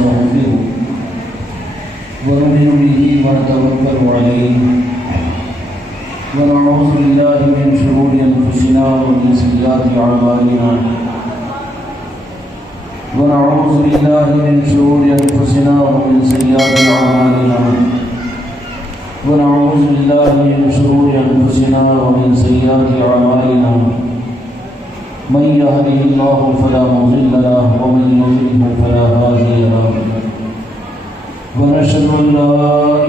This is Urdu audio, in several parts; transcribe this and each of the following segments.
ونستغفره ونؤمن به ونتوكل عليه ونعوذ بالله من شرور أنفسنا ومن سيئات أعمالنا ونعوذ بالله من شرور أنفسنا ومن سيئات أعمالنا ونعوذ بالله من شرور أنفسنا ومن سيئات أعمالنا من يهده الله فلا مضل له ومن يضلل فلا هادي له ونشهد أن لا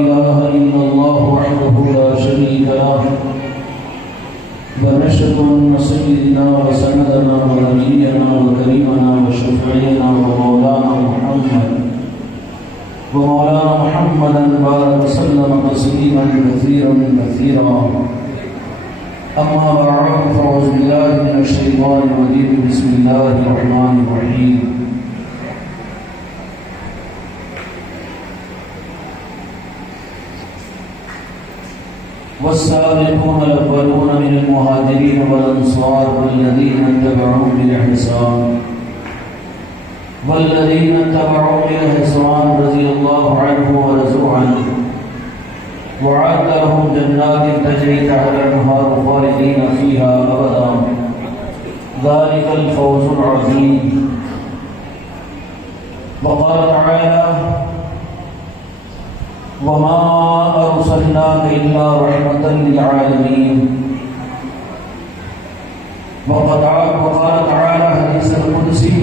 إله إلا الله وحده لا شريك له ونشهد أن سيدنا وسندنا ونبينا وكريمنا وشفيعنا ومولانا محمدا بارك وسلم تسليما كثيرا كثيرا. أما بعد فأعوذ بالله من الشيطان الرجيم بسم الله الرحمن الرحيم. والسابقون الأولون من المهاجرين والأنصار والذين اتبعوهم بإحسان رضي الله عنه ورضوا عنه وعد لهم جنات تجري تحت الأنهار خالدين فيها أبدا ذلك الفوز العظيم. وقال تعالى وما أرسلناك إلا رحمة للعالمين. وقال تعالى حديث القدسي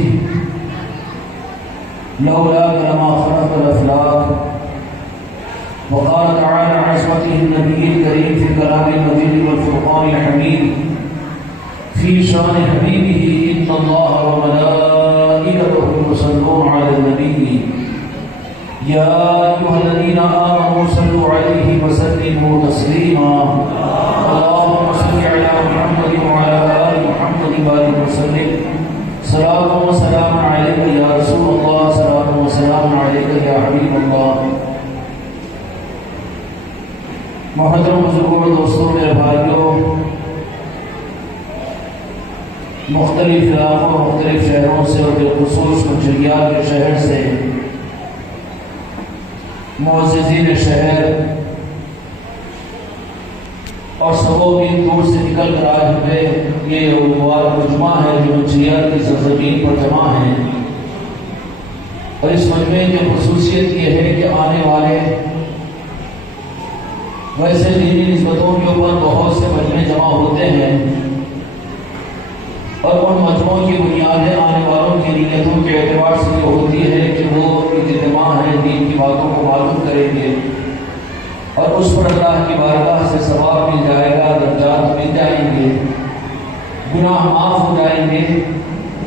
لولاك لما خلقت الأفلاك. وقال تعالى عصمته النبي الكريم في كلام المجيد والفرقان الحميد في شان حبيبه إن الله وملائكته يصلون على النبي يا أيها الذين آمنوا صلوا عليه وسلموا تسليما. اللهم صل على محمد وعلى آل محمد وبارك وسلم. صلاة وسلام عليك يا رسول الله، صلاة وسلام عليك يا حبيب الله. محترم بزرگوں دوستوں میرے بھائیوں، مختلف علاقوں مختلف شہروں سے اور بالخصوص منشریات کے شہر سے معززین شہر اور سبوں دور سے نکل کر آج ہمیں یہ مبارک مجمع ہے جو منشریات کی سرزمین پر جمع ہے. اور اس مجمع کی خصوصیت یہ ہے کہ آنے والے ویسے دینی نسبتوں کے اوپر بہت سے مجمع جمع ہوتے ہیں اور ان مجموعوں کی بنیادیں آنے والوں کی نیتوں کے اعتبار سے یہ ہوتی ہے کہ وہ اجتماع ہے دین کی باتوں کو معلوم کریں گے اور اس پر اللہ کی بارگاہ سے ثواب مل جائے گا، درجات مل جائیں گے، گناہ معاف ہو جائیں گے.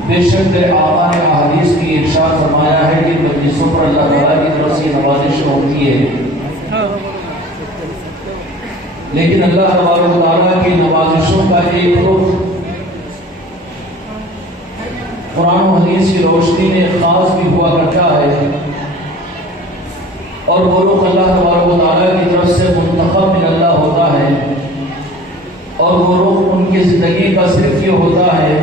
بے شک آقا نے احادیث کی ارشاد فرمایا ہے کہ مجلسوں پر اللہ تعالیٰ کی طرف سے نوازش ہوتی ہے، لیکن اللہ تبارک و تعالیٰ کی نوازشوں کا ایک رخ قرآن و حدیث کی روشنی میں خاص بھی ہوا کرتا ہے، اور وہ رخ اللہ تبارک و تعالیٰ کی طرف سے منتخب من اللہ ہوتا ہے، اور وہ رخ ان کی زندگی کا صرف یہ ہوتا ہے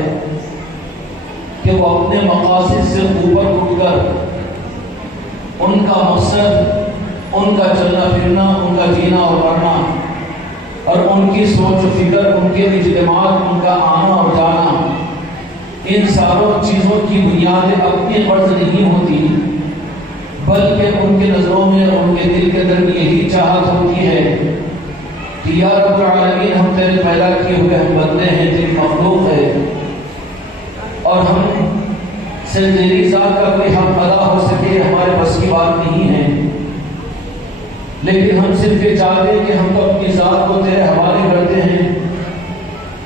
کہ وہ اپنے مقاصد سے اوپر اٹھ کر ان کا مقصد، ان کا چلنا پھرنا، ان کا جینا اور مرنا اور ان کی سوچ و فکر، ان کے اجتماعات، ان کا آنا اور جانا، ان ساروں چیزوں کی بنیادیں اپنی غرض نہیں ہوتی، بلکہ ان کے نظروں میں اور ان کے دل کے اندر یہی چاہت ہوتی ہے کہ یا رب العالمین ہم تیرے پیدا کیے ہوئے ہم بندے ہیں، تیری مخلوق ہے اور ہم سے تیری ذات کا کوئی حق ادا ہو سکے ہمارے بس کی بات نہیں ہے، لیکن ہم صرف یہ چاہتے ہیں کہ ہم تو اپنی ذات کو تیرے حوالے کرتے ہیں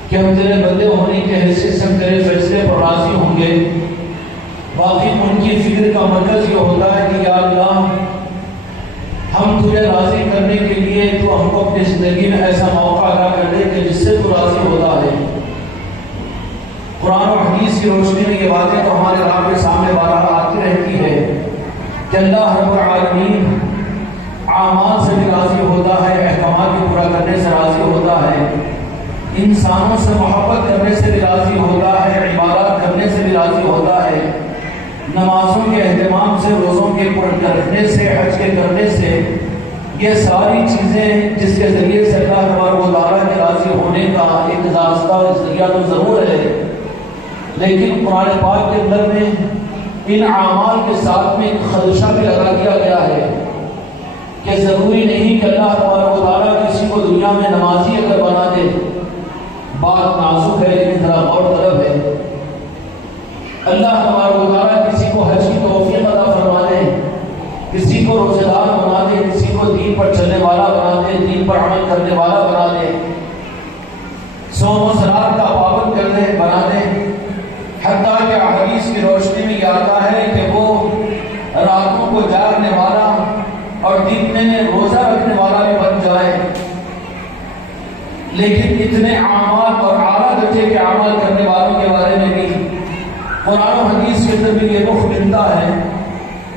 کہ ہم تیرے بندے ہونے کی حیثیت سے تیرے فیصلے پر راضی ہوں گے. باقی ان کی فکر کا مرکز یہ ہوتا ہے کہ یا اللہ ہم تجھے راضی کرنے کے لیے تو ہم کو اپنی زندگی میں ایسا موقع ادا کر دے کہ جس سے تو راضی ہوتا ہے. قرآن و حدیث کی روشنی میں یہ باتیں تو ہمارے راہ کے سامنے بارہا آتی رہتی ہے کہ اللہ رب العالمین اعمال سے بھی راضی ہوتا ہے، احکامات کو پورا کرنے سے راضی ہوتا ہے، انسانوں سے محبت کرنے سے بھی راضی ہوتا ہے، عبادات کرنے سے بھی راضی ہوتا ہے، نمازوں کے اہتمام سے، روزوں کے کے کرنے سے، حج کے کرنے سے، یہ ساری چیزیں جس کے ذریعے سے اللہ تبارک و تعالیٰ کے راضی ہونے کا ایک راستہ ذریعہ تو ضرور ہے، لیکن قرآن پاک کے اندر میں ان اعمال کے ساتھ میں ایک خدشہ بھی لگا دیا گیا ہے کہ ضروری نہیں کہ اللہ تبارک و تعالیٰ کسی کو دنیا میں نمازی اگر بنا دے، بات نازک ہے لیکن ذرا غور طلب ہے، اللہ تبارک و تعالیٰ کسی کو حج کی توفیق عطا فرما دے، کسی کو روزہ دار بنا دے، کسی کو دین پر چلنے والا بنا دے، دین پر عمل کرنے والا بنا دے، صوم و صلات کا پابند کر دے، بنا دے، حتیٰ کہ حدیث کی روشنی میں یہ آتا ہے کہ وہ راتوں کو جاگنے والا اور دن میں روزہ رکھنے والا بھی بن جائے، لیکن اتنے اعمال اور اعلیٰ درجے کے اعمال کرنے والوں کے بارے میں بھی قرآن و حدیث کے اندر بھی یہ رخ ملتا ہے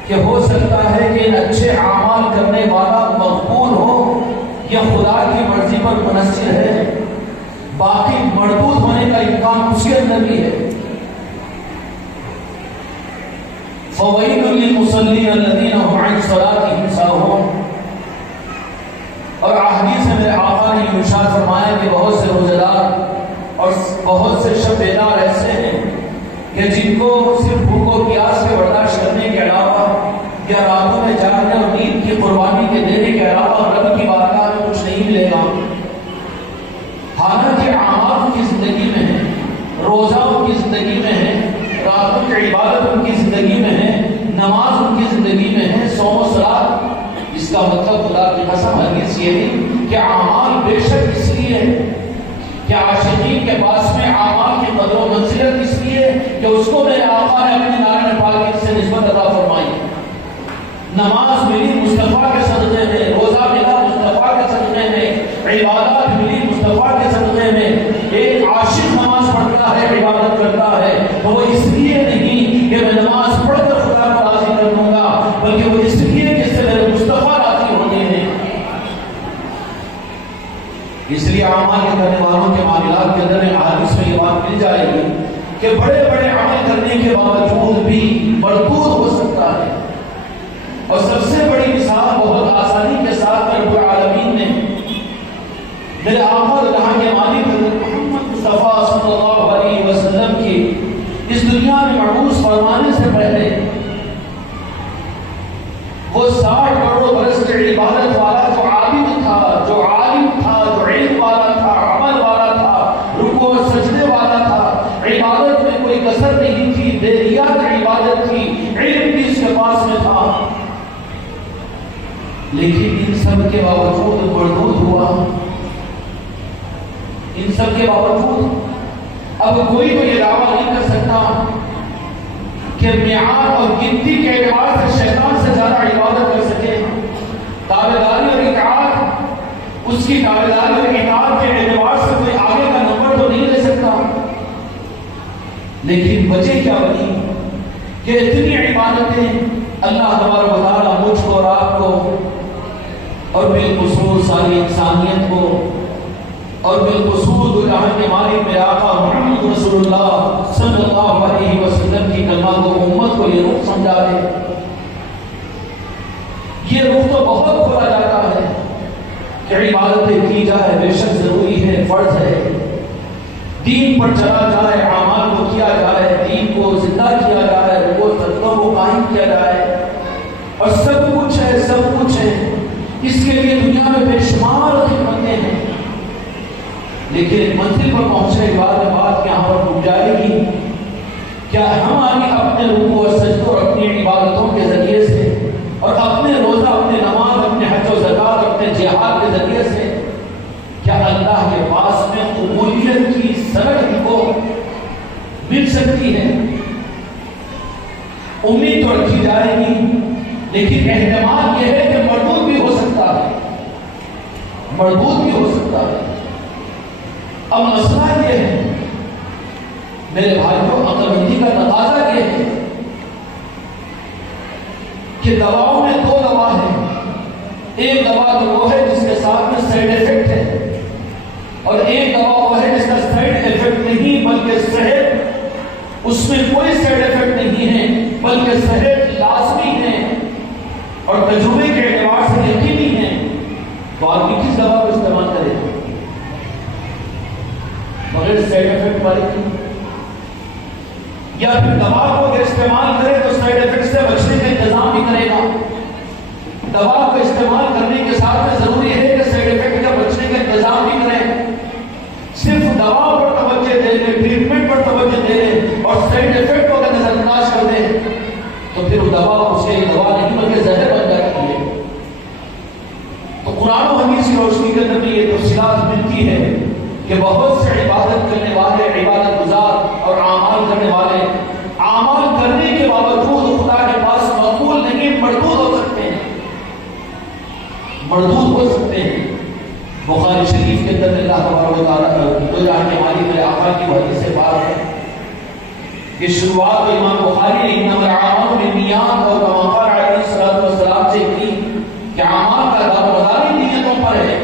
کہ ہو سکتا ہے کہ ان اچھے اعمال کرنے والا مقبول ہو یا خدا کی مرضی پر منحصر ہے، باقی مردود ہونے کا امکان اس کے اندر بھی ہے۔ فوائد للمصلین الذین هم عن صلاتهم ساہون، اور احادیث میں میرے آقا نے ارشاد فرمایا کہ بہت سے روزہ دار اور بہت سے شب بیدار ایسے ہیں کہ جن کو صرف بھوک و پیاس کے برداشت کرنے کے علاوہ یا راتوں میں جاگنے اور نیند کی قربانی کے دینے کے علاوہ رب کی بارگاہ میں کچھ نہیں ملے گا، حالانکہ اعمال ان کی زندگی میں ہے، روزہ ان کی زندگی میں ہے، راتوں کی عبادت ان کی زندگی میں ہے، نماز ان کی زندگی میں ہے، صوم و صلات۔ اس کا مطلب خدا کی قسم ہرگز یہ نہیں کہ اعمال بے شک اس لیے کہ عاشقین کے پاس میں اعمال کی قدر و منزلت اس لیے کہ اس کو میرے آقا نے اپنی نارائن پاک سے نسبت عطا فرمائی، نماز ملی مصطفیٰ کے صدقے میں، روزہ ملا مصطفیٰ کے صدقے میں، عبادات ملی مصطفیٰ کے صدقے میں۔ ایک عاشق نماز پڑھتا ہے، عبادت کرتا ہے، تو وہ اس لیے نہیں کہ میں نماز پڑھ کر خدا کو راضی کر دوں گا، بلکہ وہ اس لیے کہ اس سے میرے مصطفیٰ راضی ہوتے ہیں۔ اس لیے اعمال کے کرنے والوں کے معاملات کے اندر احادیث میں یہ بات مل جائے گی کہ بڑے بڑے عمل کرنے کے باوجود بھی مردود ہو سکتا ہے، اور سب سے بڑی مثال بہت آسانی کے ساتھ رب العالمین نے میرے آقا جہاں کے مالک محمد مصطفیٰ صلی اللہ علیہ وسلم کی اس دنیا میں مبعوث فرمانے سے پہلے وہ 60 کروڑ برس کے عبادت والا جو عابد تھا، جو عالم تھا، جو علم والا تھا، عمل والا تھا، رکوع اور سجدے والا تھا، عبادت میں کوئی کسر نہیں تھی، دیریات عبادت تھی، علم بھی اس کے پاس میں تھا، لیکن ان سب کے باوجود مردود ہوا۔ ان سب کے باوجود اب کوئی تو یہ دعویٰ نہیں کر سکتا کہ معیار اور گنتی کے اعتبار سے شیطان سے زیادہ عبادت کر سکے، تابعداری اور اطاعت، اس کی تابعداری اور اطاعت کے اعتبار سے کوئی آگے کا نمبر تو نہیں لے سکتا، لیکن وجہ کیا بنی کہ اتنی عبادتیں اللہ تبارک و تعالیٰ مجھ کو اور آپ کو اور بالخصوص ساری انسانیت کو اور بالخصوص جہاں کے مالک میرے آقا محمد رسول اللہ صلی اللہ علیہ وسلم کی کلمہ کو امت کو یہ رخ سمجھا ہے۔ یہ رخ تو بہت کھولا جاتا ہے کہ عبادتیں کی جائے، بے شک ضروری ہے، فرض ہے، دین پر چلا جائے، اعمال کو کیا جائے، دین کو زندہ کیا جائے، رکوع سجدوں کو قائم کیا جائے، اور سب کچھ ہے، سب کچھ ہے، اس کے لیے دنیا میں بے شمار خدمتیں ہیں، لیکن منزل پر پہنچنے کے بعد بات یہاں پر رک جائے گی، کیا ہماری اپنے رکوع اور سجدوں اور اپنی عبادتوں کے ذریعے سے اور اپنے روزہ، اپنے نماز، اپنے حج و زکات، اپنے جہاد کے ذریعے سے کیا اللہ کے پاس میں قبولیت کی سند ہم کو مل سکتی ہے؟ امید تو رکھی جائے گی، لیکن احتمال یہ ہے کہ مردود بھی ہو سکتا ہے، مردود بھی ہو سکتا ہے۔ اب مسئلہ یہ ہے میرے بھائیوں، عقل مندی کا تقاضا یہ ہے کہ دواؤں میں دو دوا ہیں، ایک دوا تو وہ ہے جس کے ساتھ میں سائیڈ ایفیکٹ ہے، اور ایک دوا وہ ہے جس کا سائیڈ ایفیکٹ نہیں بلکہ صحت، اس میں کوئی سائیڈ ایفیکٹ نہیں ہے بلکہ صحت لازمی ہے، اور تجربے کے اعتبار سے یقینی ہیں تو آدمی کس دوا کو استعمال کرے بغیر سائڈ افیکٹ والی کی، یا پھر دوا کو اگر استعمال کرے تو سائڈ افیکٹ سے بچنے کا انتظام بھی کرے گا؟ دوا کو استعمال کرنے کے ساتھ میں ضروری ہے کہ سائڈ افیکٹ کا بچنے کا انتظام بھی کریں۔ صرف دوا پر توجہ دے لیں، ٹریٹمنٹ پر توجہ دے لیں اور سائڈ افیکٹ کو اگر نظر انداز کر دیں تو پھر وہ دوا اس کے دوا نہیں بلکہ زہر بن جاتی ہے۔ تو قرآن و حدیث کی روشنی کے اندر یہ تفصیلات ملتی ہے کہ بہت سے عبادت کرنے والے، عبادت گزار اور اعمال کرنے والے اعمال کرنے کے باوجود خدا کے پاس مقبول نہیں، مردود ہو سکتے ہیں، مردود ہو سکتے ہیں۔ بخاری شریف کے اندر اللہ تبارک و تعالیٰ دو جہاں کے مالک میرے آقا کی حدیث سے بات ہے کہ شروعات تو امام بخاری نے انما الاعمال بالنیات اور کما قال علیہ الصلوۃ والسلام سے کی کہ اعمال کا دار نیتوں پر ہے،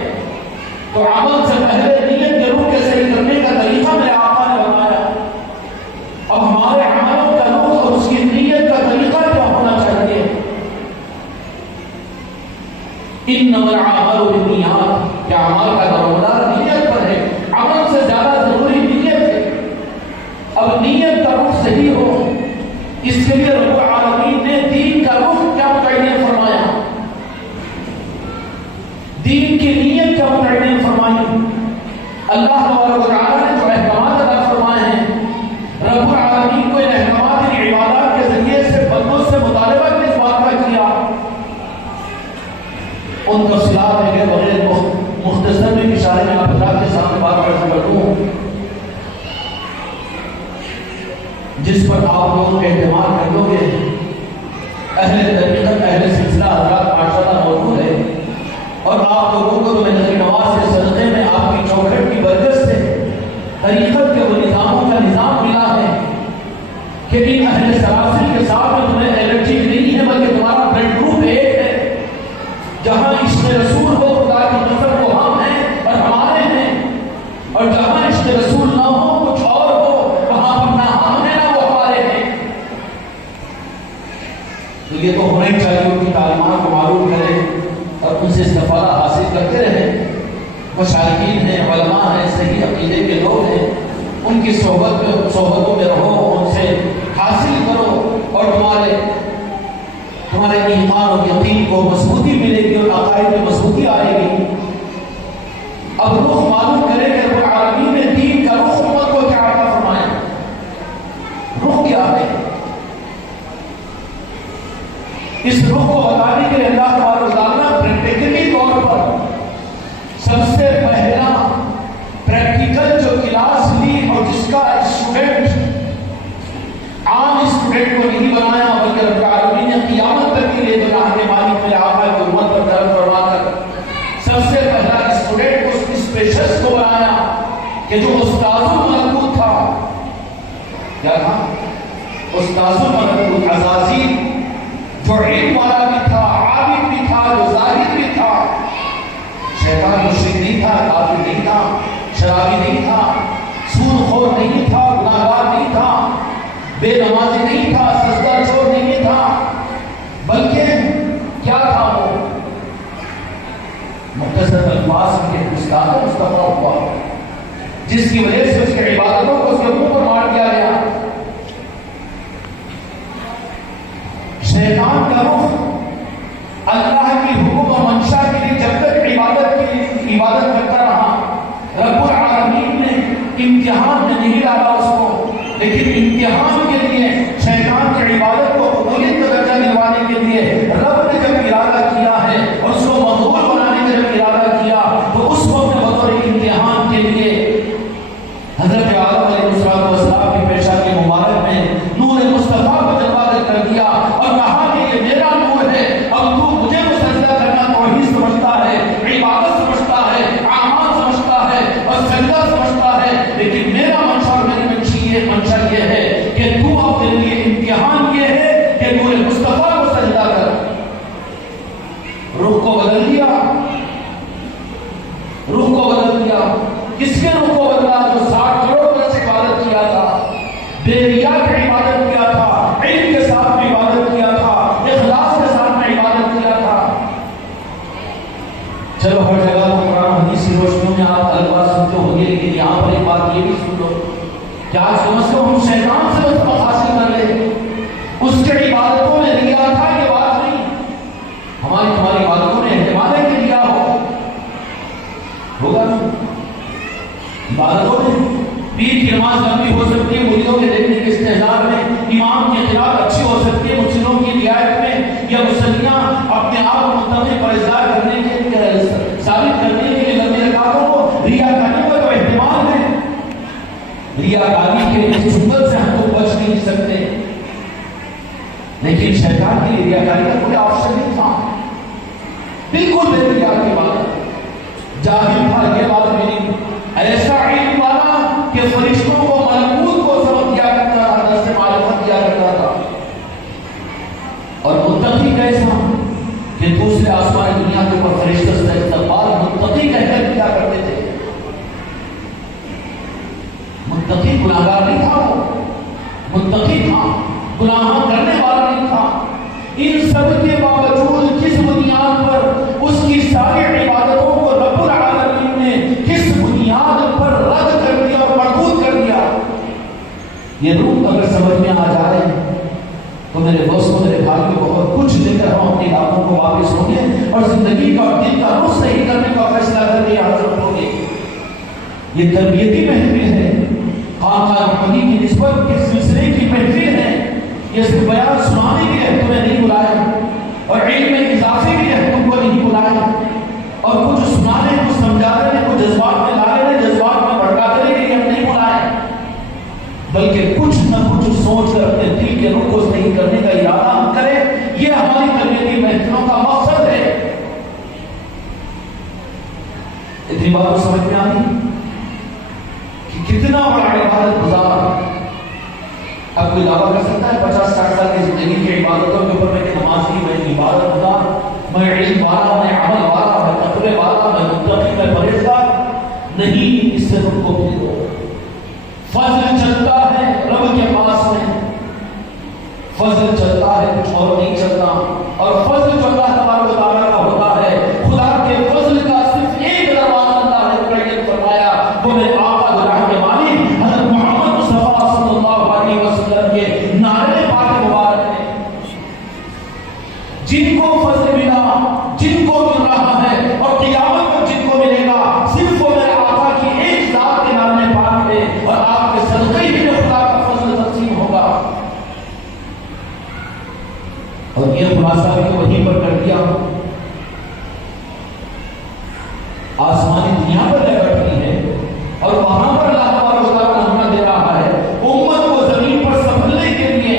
تو عمل سے پہلے نیت کے روح کے صحیح کرنے کا طریقہ میرے آقا نے بتایا۔ اب ہمارے عملوں کا روح اور اس کی نیت کا طریقہ کیا ہونا چاہیے؟ انما الاعمال بالنیات، کہ اعمال کا دار نیت پر ہے، عمل سے زیادہ ضروری نیت ہے۔ اب نیت کا رخ صحیح ہو، اس کے لیے رب العالمین نے دین کا رخ کیا متعین فرمایا، دین کی نیت کیا متعین فرمائی۔ اللہ تبارک و تعالیٰ نے جو احکامات ادا فرمائے ہیں، رب العالمین کو ان احکامات کی عبادات کے ذریعے سے بندوں سے مطالبہ کس بات کا کیا، ان تفصیلات میں کہ بغیر مختصر میں اشارے میں آپ حضرات کے سامنے بات کر دوں جس پر آپ لوگوں کے اعتماد کر لو گے۔ اہل طریقت، اہل سلسلہ حضرات ماشاءاللہ موجود ہے اور آپ لوگوں کو تو میں نظر نواز سے صدقے میں آپ کی چوکھٹ کی برکت سے طریقت کے وہ نظاموں کا نظام ملا ہے کہ ان اہل سلاسل کے ساتھ میں تمہیں الرجی نہیں ہے بلکہ تمہارا بلڈ گروپ ایک ہے۔ جہاں عشق رسول ہو خدا کی نظر وہ ہم ہیں اور ہمارے ہیں، اور جہاں عشق رسول نہ ہو کچھ اور ہو وہاں پر نہ ہم ہیں نہ وہ ہمارے ہیں۔ تو یہ تو ہونا ہی چاہیے ان کی تعلیمات کو معلوم کریں اور ان سے استفادہ حاصل کرتے رہیں۔ مشائخین ہیں، علماء ہیں، صحیح عقیدے کے لوگ ہیں، ان کی صحبتوں میں رہو، ان سے حاصل کرو اور تمہارے ایمان اور یقین کو مضبوطی ملے گی اور عقائد میں مضبوطی آئے گی۔ اب رخ معلوم کرے کہ رب العالمین نے دین کا رخ امت کو کیا عطا فرمایا، رخ کیا ہے۔ اس رخ کو بتانے کے لیے اللہ تبارک و تعالیٰ پریکٹیکلی طور پر سب سے پہلا پریکٹیکل جو کلاس لی اور جس کا اسٹوڈنٹ عام اسٹوڈنٹ کو نہیں بنایا بلکہ رب العالمین نے قیامت تک کے لیے دنیا کے مالک میرے آقا کی امت پر درد فرما کر سب سے پہلا اسٹوڈنٹ کو اسپیشلسٹ کو بنایا کہ جو استاذ الملکوت تھا، کیا تھا؟ استاذ الملکوت، عزازیل، جو علم والا بھی تھا، عابد بھی تھا، جو زاہد بھی تھا۔ شیطان مشرک نہیں تھا، کافر نہیں تھا، شرابی نہیں تھا، سود خور نہیں تھا، گناہگار نہیں تھا، بے نمازی نہیں تھا، سجدہ چور نہیں تھا، بلکہ کیا تھا وہ؟ مختصر الفاظ کے استاد مصطفیٰ ہوا، جس کی وجہ سے اس کی عبادتوں کو اس کے منہ پر مار دیا گیا۔ شیطان کا رخ اللہ کی حکم و منشا کے لیے جب تک عبادت کرتا رہا، رب العالمین نے امتحان میں نہیں ڈالا اس کو، لیکن امتحان کے لیے شیطان کی عبادت کو قبولیت کا درجہ دلوانے کے لیے رب نے جب ارادہ کیا ہے اور اس کو مقبول بنانے کا جب ارادہ کیا تو اس وقت بطور امتحان کے لیے حضرت آدم علیہ السلام کی پیشہ کے مبارک میں نور مصطفیٰ کو جلوہ کر دیا اور کہا کہ یہ میرا نور بات یہ بھی سن لو کہ آج کم از کم ہم شیطان سے بس حاصل کر لیں، اس کے عبادتوں میں ریا تھا یہ بات نہیں، ہماری تمہاری عبادتوں میں احتمال ہے کہ ریا ہوگا نہیں، عبادتوں میں پیر کی نماز لمبی ہو سکتی ہے مریدوں کے دیکھنے کے استحضار میں، امام کی قرات اچھی ہو سکتی ہے مسلموں کی رعایت میں، یا مسلیاں اپنے آپ کو متقی پرہیزگار کرنے کے ثابت کرنے کے لیے لمبی رکعتوں کو ریا کرنے کا تو احتمال ہے، ریا کاری کے اس جمل سے ہم کو بچ نہیں سکتے، لیکن شیطان کے لیے ریا کاری کا کوئی آپشن نہیں تھا، بالکل بے ریا کی بات، جاہل تھا یہ بات بھی نہیں، ایسا علم والا کہ فرشتوں کو ملکوت کو سبق دیا کرتا تھا، درس معرفت دیا کرتا تھا، اور متقی کیسا کہ دوسرے آسمانی دنیا کے اوپر فرشتوں سے استقبال متقی کہہ کر کیا کرتے تھے، متقی گناہگار نہیں تھا، وہ متقی تھا، گناہ کرنے والا نہیں تھا، ان سب کے باوجود کس بنیاد پر اس کی ساری عبادتوں کو رب العالمین نے کس بنیاد پر رد کر دیا اور مردود کر دیا، یہ روح اگر سمجھ میں آ جائے تو میرے دوستوں میرے بھائیوں بہت کچھ لے کر ہم اپنی باتوں کو واپس ہوں گے اور زندگی کا اور دل کا رخ صحیح کرنے کا فیصلہ کر کے حاضر ہوں گے۔ یہ تربیتی محفل ہے، خانقاہ محمدی کی نسبت کے سلسلے کی محفل ہے، یہ صرف بیان سنانے کے لیے تمہیں نہیں بلایا اور علم اضافے کے لیے تم کو نہیں بلایا اور کچھ سنانے کچھ سمجھا دینے کچھ جذبات میں لا لینے جذبات میں بھڑکا دینے کے لیے ہم نہیں بلائے، بلکہ کچھ نہ کچھ سوچ کر اپنے دل کے رخ کو صحیح کرنے کا ارادہ ہم کریں، یہ ہماری تربیتی محفلوں کا مقصد ہے۔ اتنی بات کو سمجھ میں آئی کہ کتنا بڑا عبادت گزار اب کوئی دعویٰ کر سکتا ہے 50-60 سال کی زندگی کی عبادتوں کے اوپر میں کہ نمازی، میں عبادت گزار، میں علم والا، میں عمل والا، میں تقوی والا، میں متقی، میں پرہیزگار، نہیں، اس سے تم کو بھی دو، فضل چلتا ہے رب کے پاس میں، فضل چلتا ہے کچھ اور نہیں چلتا، اور فضل جو اللہ تبارک و تعالیٰ کا ہوتا ہے، خدا کے فضل کا صرف ایک دروازہ اللہ نے مقرر فرمایا، وہ میرے آقا دلہ کے مالک حضرت محمد مصطفیٰ صلی اللہ علیہ وسلم کے نعرے پاک مبارک ہیں، جن کو فضل ملا، جن کو مل رہا ہے اور قیامت کو جن کو ملے گا، صرف وہ میرے آقا کی ایک ذات کے نعرے پاک ہے اور آپ کے صدقے ہی میں خدا کا فضل تقسیم ہوگا۔ اور یہ خلاصہ بھی وہیں پر کر دیا، آسمانی دنیا پر لے بیٹھتی ہے اور وہاں پر اللہ تبارک و تعالیٰ نمونہ دے رہا ہے امت کو زمین پر سنبھلنے کے لیے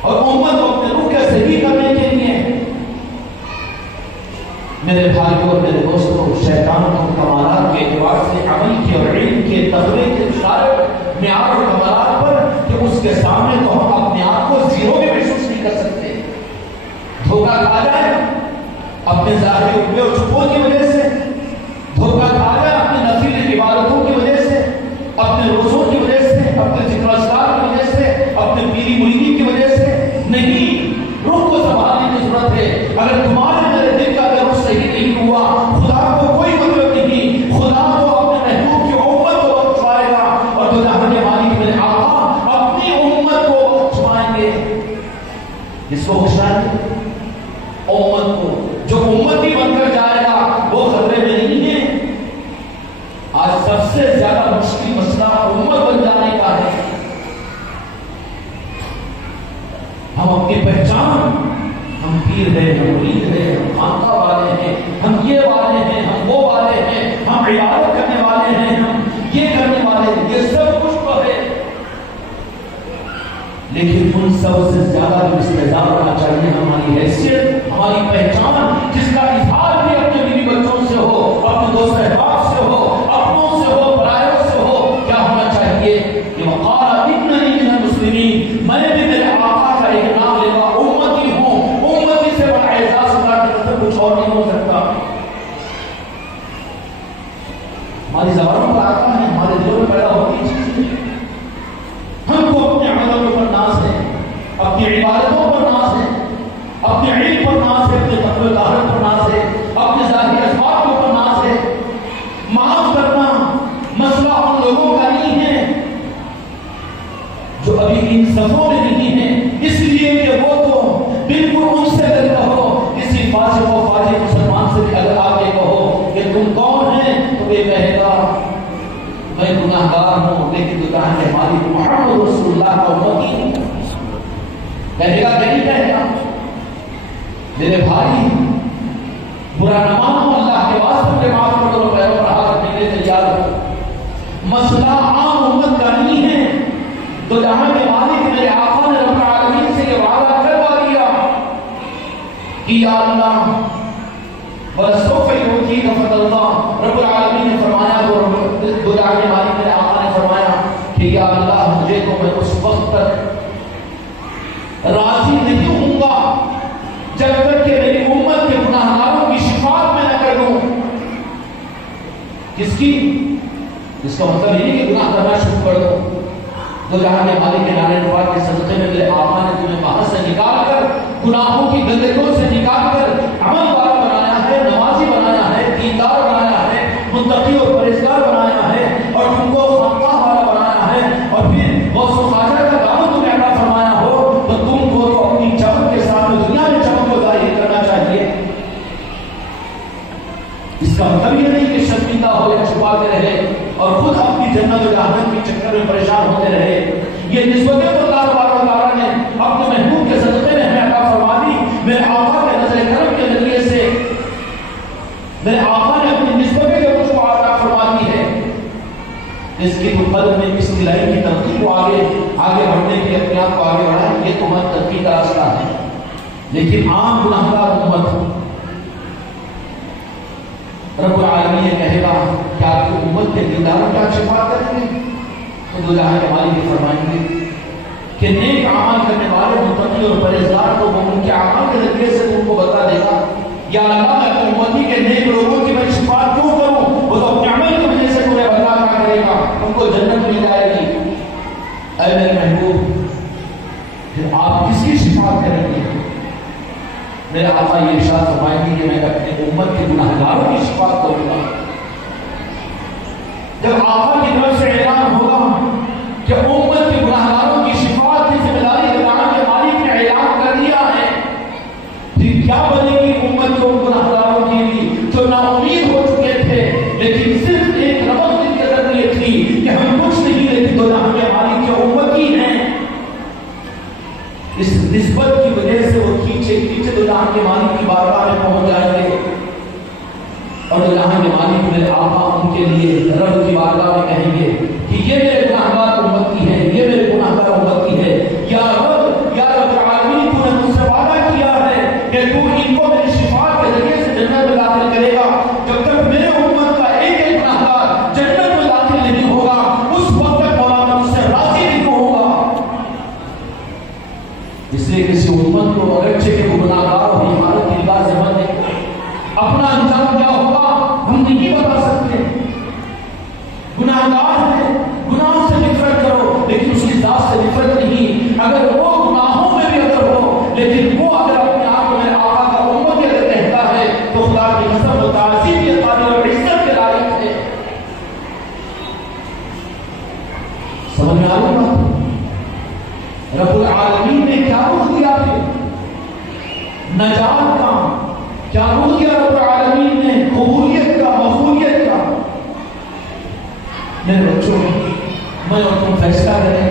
اور امت کو اپنے روح کے صحیح کرنے کے لیے۔ میرے بھائیوں اور میرے دوستوں، شیطان کو کمالات کے اعتبار سے، عمل کے اور علم کے، تقوی کے سارے معیار اور کمالات پر کہ اس کے سامنے تو ہم اپنے آپ کو زیرو میں محسوس نہیں کر سکتے، دھوکہ کھا جائے اپنے ظاہری عقبے اور چھپوں کی وجہ سے، دھوکہ کھا جائے اپنی نفلی عبادتوں کی وجہ سے، اپنے روزوں کی وجہ سے، اپنے ذکر اذکار کی وجہ سے، اپنے پیری مریدی کی وجہ سے، نہیں، روح کو سنبھالنے کی ضرورت ہے۔ اگر تمہارے میرے دل کا رخ صحیح نہیں ہوا، خدا کو کوئی مطلب نہیں، خدا کو اپنے محبوب کی امت کو بخشوائے گا اور جو جہاں کے مالک میرے آقا اپنی امت کو بخشوائیں گے، جس کو بخشائیں گے امت کو، جو امتی بن کر جائے گا وہ خطرے میں نہیں ہے۔ آج سب سے زیادہ مشکل مسئلہ امت بن جانے کا ہے، ہم اپنی پہچان، ہم پیر ہیں، ہم مرید ہیں، ہم خانقاہ والے ہیں، ہم یہ والے ہیں، ہم وہ والے ہیں، ہم عبادت کرنے والے ہیں، ہم یہ کرنے والے ہیں، یہ سب کچھ تو ہے، لیکن ان سب سے زیادہ جو استعداد ہونا چاہیے ہماری حیثیت، ہماری پہچان، جس کا اظہار بھی اپنے بیوی بچوں سے ہو، اپنے دوست احباب سے ہو، اپنوں سے ہو، پرائیوں سے ہو، کیا ہونا چاہیے کہ وقال اننی من المسلمین، میں بھی میرے آقا کا ایک نام لے گا، امتی ہوں، امتی سے بڑا اعزاز اللہ کی طرف سے کچھ اور نہیں ہو سکتا۔ ہماری زبانوں پر آتا ہے، ہمارے دلوں میں پیدا ہوتی چیزیں، ہم کو اپنے عملوں کے اوپر ناز ہے، اپنی عبادتوں پر ناز ہے، اپنے علم پر ناز ہے، اپنے تقوی طہارت پر ناز ہے، اپنے ظاہری اسباب کے اوپر ناز ہے۔ معاف کرنا مسئلہ ان سے اگر آپ یہ کہو کہ تم کون ہیں تو یہ کہے گا میں گناہگار ہوں لیکن دنیا کے مالک محمد رسول اللہ کا امتی ہوں، کہے گا کہ نہیں کہے گا میرے بھائی برا نہ مانو، اللہ کے واسطے مجھے معاف کر دو، پیروں پر ہاتھ رکھنے کے لیے تیار ہو۔ مسئلہ عام امت کا نہیں ہے، تو جہاں کے مالک میرے آقا نے رب العالمین سے یہ وعدہ کروا دیا کہ یا اللہ وَلَسَوْفَ يُعْطِيكَ فَتَرْضَىٰ، رب العالمین نے فرمایا، تو جہاں کے مالک میرے آقا نے فرمایا کہ یا اللہ مجھے تو میں اس وقت تک راضی نہیں ہوں گا جب تک کہ میری امت کے گناہگاروں کی شفاعت میں نہ کر دوں۔ کس کی؟ اس کا مطلب یہ نہیں کہ گناہ کرنا شروع کر دو، تو جہاں کے مالک کے نعرے نبوت کے صدقے میں میرے آقا نے تمہیں باہر سے نکال کر گناہوں کی گندگیوں سے نکال کر عمل والا بنایا ہے، نمازی بنایا ہے، دیندار بنایا ہے، متقی اور پرہیزگار بنایا ہے، اور تم کو خانقاہ والا بنایا ہے، اور پھر غوث و خواجہ کا دامن تمہیں عطا فرمایا ہو، تو تم کو تو اپنی چمک کے ساتھ دنیا میں چمک کو ظاہر کرنا چاہیے۔ اس کا مطلب یہ نہیں کہ شرمندہ ہو یا چھپا کے رہے اور خود اپنی جنت و جہنم کے چکر میں پریشان ہوتے رہے۔ یہ نسبتیں تو اللہ تبارک و تعالیٰ نے اپنے محبوب کے صدقے میں ہمیں عطا فرما دی۔ میرے آقا کے نظر کرم کے ذریعے سے میرے آقا نے اپنی نسبتیں جو مجھ کو عطا فرما دی ہے، اس کی تو قلب میں اس دلائی کی ترقی کو آگے بڑھنے کے اپنے آپ کو آگے بڑھائیں، یہ تو ہماری ترقی کا راستہ ہے۔ لیکن عام گناہگار امت رب العالمین یہ کہے گا کہ آپ کی امت کے دینداروں کیا شفاعت کریں گے، تو دو جہاں کے مالک فرمائیں گے کہ نیک اعمال کرنے والے متقی اور پرہیزگار کو وہ ان کے اعمال کے ذریعے سے ان کو بتا دے گا یا اللہ میں اپنی امتی کے نیک لوگوں کی میں شفاعت کیوں کروں، وہ تو اپنے عمل کی وجہ سے تمہیں بتا کیا کرے گا، ان کو جنت مل جائے گی۔ اے میرے محبوب پھر آپ کس کی شفاعت کریں گے؟ میرے آقا یہ ارشاد فرمائیں گے کہ میں اپنے امت کے گناہگاروں کی شفاعت کروں گا۔ جب آقا کی طرف سے اعلان ہوگا کہ امت کے گناہگاروں کی شفاعت کی ذمہ داری اللہ کے مالک نے اعلان کر دیا ہے، پھر کیا بنے گی امت کو گناہگاروں کی بھی جو نا امید ہو چکے تھے، لیکن صرف ایک رغبت ان کے اندر یہ تھی کہ ہم کچھ نہیں لیکن تو اللہ کے مالک کے امتی ہیں۔ اس نسبت کی وجہ سے وہ کھینچے تو جہاں کے مالک کی بارگاہ میں پہنچ جائیں گے، اور جہاں کے مالک میرے آقا ان کے لیے رب کی بارگاہ میں کہیں گے کہ یہ میرے گناہگار امتی ہے، یہ میرے گناہگار امتی ہے، یا رب العالمین تو نے مجھ سے وعدہ کیا ہے کہ تو ان کو میری شفاعت کے ذریعے سے جنت میں داخل کرے گا۔ جب تک میرے امت کا ایک ایک گناہگار جنت میں داخل نہیں ہوگا اس وقت تک مولانا مجھ سے راضی نہیں ہوگا۔ اس لیے کسی امت کو اگرچہ کہ وہ گناہگار ہو حالت کی بات سے بندے اپنا انجام کیا ہوگا ہم نہیں بتا سکتے۔ گناہگار ہے، گناہ سے نفرت کرو لیکن اس کی ذات سے نفرت نہیں۔ اگر وہ گناہوں میں بھی اگر ہو لیکن وہ اگر اپنے آپ کو میرے آقا کا امت اگر کہتا ہے تو خدا کی قسم و تعظیم کے قابل اور عزت کے لائق ہے۔ سمجھ میں آ رہی بات؟ رب العالمین نے کیا روح دیا پھر نجات کا، کیا روح دیا رب العالمین نے قبولیت کا، مقبولیت کا۔ میرے بچوں میں اور تم فیصلہ کریں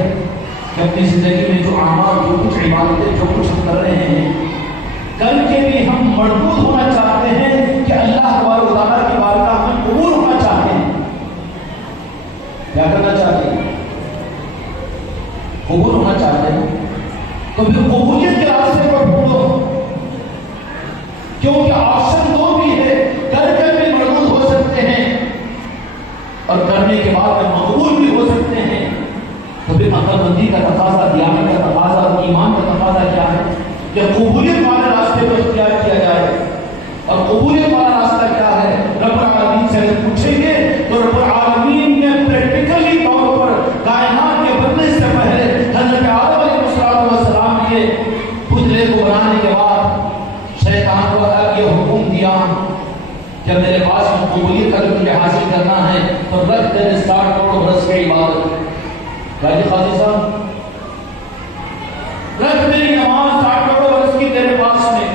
کہ اپنی زندگی میں جو اعمال، جو کچھ عبادتیں، جو کچھ ہم کر رہے ہیں، کر کے بھی ہم مردود ہونا چاہتے ہیں کہ اللہ تبارک و تعالیٰ کی بارگاہ میں قبول ہونا چاہتے ہیں۔ کیا کرنا چاہتے ہیں؟ قبول ہونا چاہتے ہیں تو پھر قبولیت کے راستے پر ڈھونڈو، کیونکہ آپشن دو بھی ہے، کر بھی مردود ہو سکتے ہیں اور کرنے کے بعد میں مقبول بھی ہو سکتے ہیں۔ تو پھر عقل مندی کا تقاضا، دیانت کا تقاضا، ایمان کا تقاضا کیا ہے کہ قبولیت والے راستے پر اختیار کیا جائے۔ اور قبولیت والا راستہ کیا ہے؟ رب العالمین سے پوچھیں گے تو رب العالمین نے پریکٹیکلی طور پر کائنات کے بننے سے پہلے حضرت آدم علیہ السلام کے پتلے کو بنانے کے بعد شیطان کو یہ حکم دیا جب میرے پاس قبولیت کا تجھے حاصل کرنا ہے تو رکھ دے 60 کروڑ برس کی عبادت۔ قاضی صاحب رکھ میری نماز 60 کروڑ برس کی تیرے پاس میں،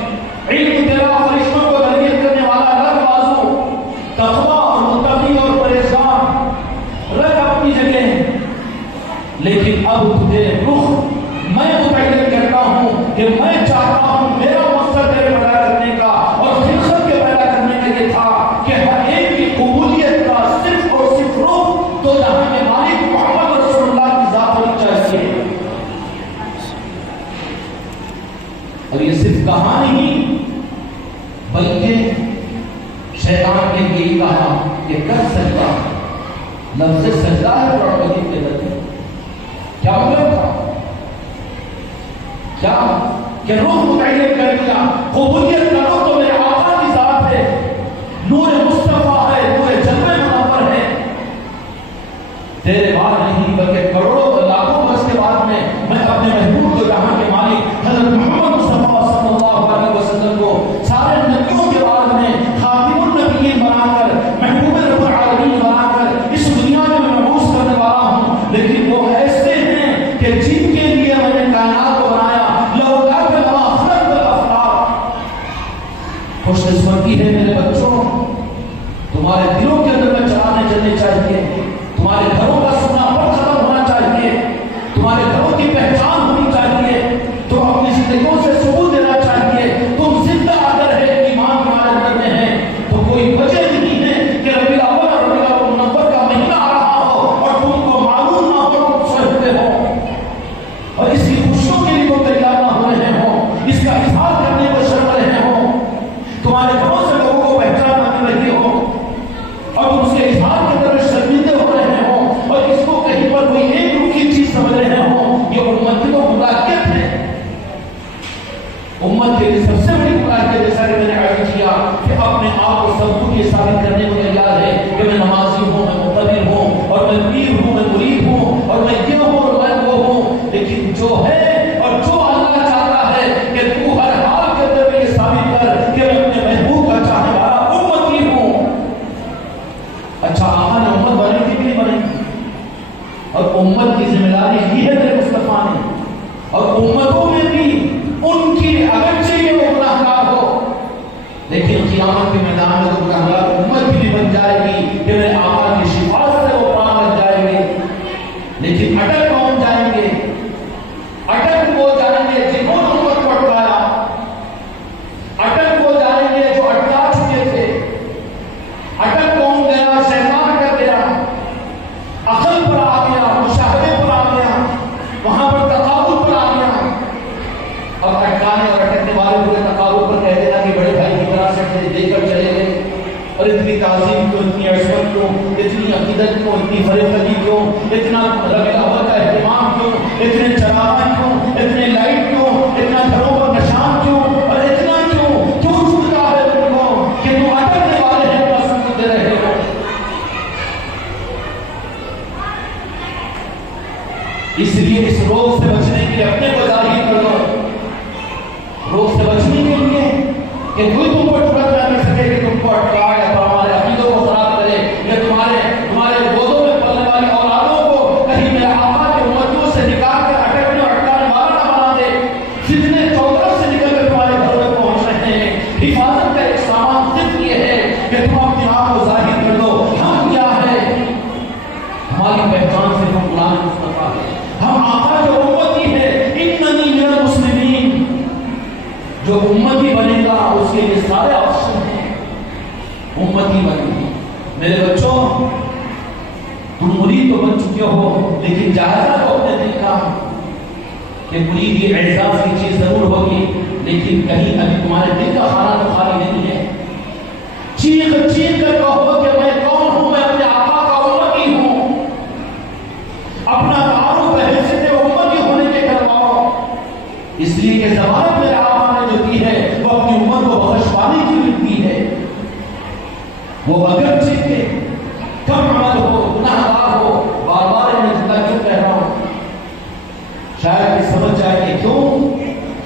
علم تیرا فرشتوں کو تربیت کرنے والا شیطان نے یہی کہا کہ کر سجدہ، لفظ سجدہ ہے قرآن مجید کے اندر، کیا مطلب تھا؟ کیا کہ روح متعین کر دیا، قبولیت کرو تو میرے آقا کی ذات ہے، نور مصطفیٰ ہے، نور جلوہ منور ہے، تیرے بعد نہیں بلکہ کروڑوں لاکھوں برس کے بعد میں اپنے محبوب کو جہاں کے مالک حضرت محمد مصطفیٰ صلی اللہ علیہ وسلم کو سارے نبیوں کے بعد میں خاتم النبیین بنا کر، محبوب رب العالمین بنا کر اس دنیا میں مبعوث کرنے والا ہوں۔ لیکن وہ ایسے ہیں کہ جن کے لیے میں نے کائنات کو بنایا، لولا کہ لما خلقت الافلاک۔ خوش قسمتی ہے میرے بچوں، تمہارے دلوں کے اندر میں چلانے چلنے چاہیے، تمہارے گھروں کا سنا پر ختم ہونا چاہیے، تمہارے گھروں کی پہچان ہونی چاہیے، تم اپنی زندگیوں سے ثبوت دینا چاہیے، تم زندہ اگر ہے ایمان تمہارے اندر میں ہے تو کوئی وجہ نہیں ہے کہ ربیع الاول اور ربیع المنور کا مہینہ آ رہا ہو اور تم کو معلوم نہ ہو، تم سوچتے ہو اور اس کی خوشیوں کے لیے تم تیار نہ ہو رہے ہو، اس کا اظہار کرنے کو شرم رہے ہو، تمہارے گھروں سے لوگوں کو پہچان نہ رہی ہو اور تم اس کے اظہار کے اندر شرمندے ہو رہے ہو اور اس کو کہیں پر کوئی ایک روکی چیز سمجھ رہے ہو، یہ امت کی تو ملاقات ہے۔ امت کے لیے سب سے بڑی ملاقات جیسا کہ میں نے عرض کیا کہ اپنے آپ کو سب کو یہ ثابت کرنے کو تیار ہے کہ میں نمازی ہوں، میں مقتدی ہوں اور میں پیر ہوں، میں مرید ہوں اور میں یہ ہوں اور میں وہ ہوں، لیکن جو ہے اور جو اللہ چاہتا ہے کہ تو ہر حال کے اندر میں یہ ثابت کر کہ میں اپنے محبوب کا چاہنے والا امتی ہوں۔ اچھا آقا نے امت بنی تھی کہ نہیں بنی؟ اور امت کی ذمہ داری ہی ہے میرے مصطفیٰ نے، اور امتوں میں بھی ان کی اگرچہ یہ وہ گناہگار ہو لیکن قیامت کے میدان میں تو گناہگار امت بھی بن جائے گی کہ میرے آقا کی شفاعت سے وہ پران لگ جائیں گے، لیکن اٹک کون جائیں گے؟ اٹک وہ جائیں گے جنہوں نے امت کو اٹکایا، اٹک وہ جائیں گے جو اٹکا چکے تھے، اٹک کون گیا؟ شیطان اٹک گیا، عقل پر آ گیا، مشاہدے پر آ گیا، وہاں پر تقابل پر آ گیا۔ اب اٹکانے اور اٹکنے والے پورے تقابل پر کہہ دینا کہ بڑے بھائی کی طرح سے دے کر چلے گئے، اور اتنی تعظیم کیوں، اتنی عظمت کیوں، اتنی عقیدت کیوں، اتنی فرقگی کیوں، اتنا ربیع الاول کا اہتمام کیوں، اتنے چراغاں کیوں، اتنے لائٹ کیوں، اتنا گھروں پر نشان کیوں، اور اتنا کیوں چھوٹتا ہے ان کو کہ تم اٹکنے والے ہیں بس سن دے رہے ہو۔ اس لیے اس روگ سے بچنے کے لیے اپنے کو ظاہر کر دو، روگ سے بچنے کے لیے کہ کوئی تم کو ٹکر نہ کر سکے کہ تم کو اٹکائے یا تمہارے عقیدوں کو خراب کرے یا تمہارے گودوں میں پلنے والی اولادوں کو کہیں میرے آقا کے امتیوں سے نکال کر اٹکنے اور اٹکانے والا نہ بنا دے، فتنے چوطرف سے نکل کر تمہارے گھروں میں پہنچ رہے ہیں۔ حفاظت کا ایک سامان صرف یہ ہے کہ تم اپنے آپ کو ظاہر کر دو، ہم کیا ہے، ہماری پہچان سے ہم غلام مصطفیٰ ہے، ہم آقا جو امتی ہے، اننی من المسلمین۔ جو امتی بنے گا اس کے لیے سارے آپشن ہیں، امتی بنے گی۔ میرے بچوں تم مرید تو بن چکے ہو لیکن جائزہ تو اپنے دل کا کہ مرید یہ اعزاز کی چیز ضرور ہوگی لیکن کہیں ابھی تمہارے دل کا خانہ تو خالی نہیں ہے۔ چیخ چیخ کر کہو کہ میں کون ہوں، میں اپنے آقا کا امتی ہوں، اپنا تعارف حیثیت امتی ہونے کے کرواؤ، اس لیے کہ ضمانت میرے آقا نے جو دی ہے وہ اپنی امت کو بخش پانے کی بھی دی ہے۔ وہ اگرچہ کہ کم عمل ہو، گناہگار ہو، بار بار میں زندہ کیوں کہہ رہا ہوں، شاید یہ سمجھ جائے کہ کیوں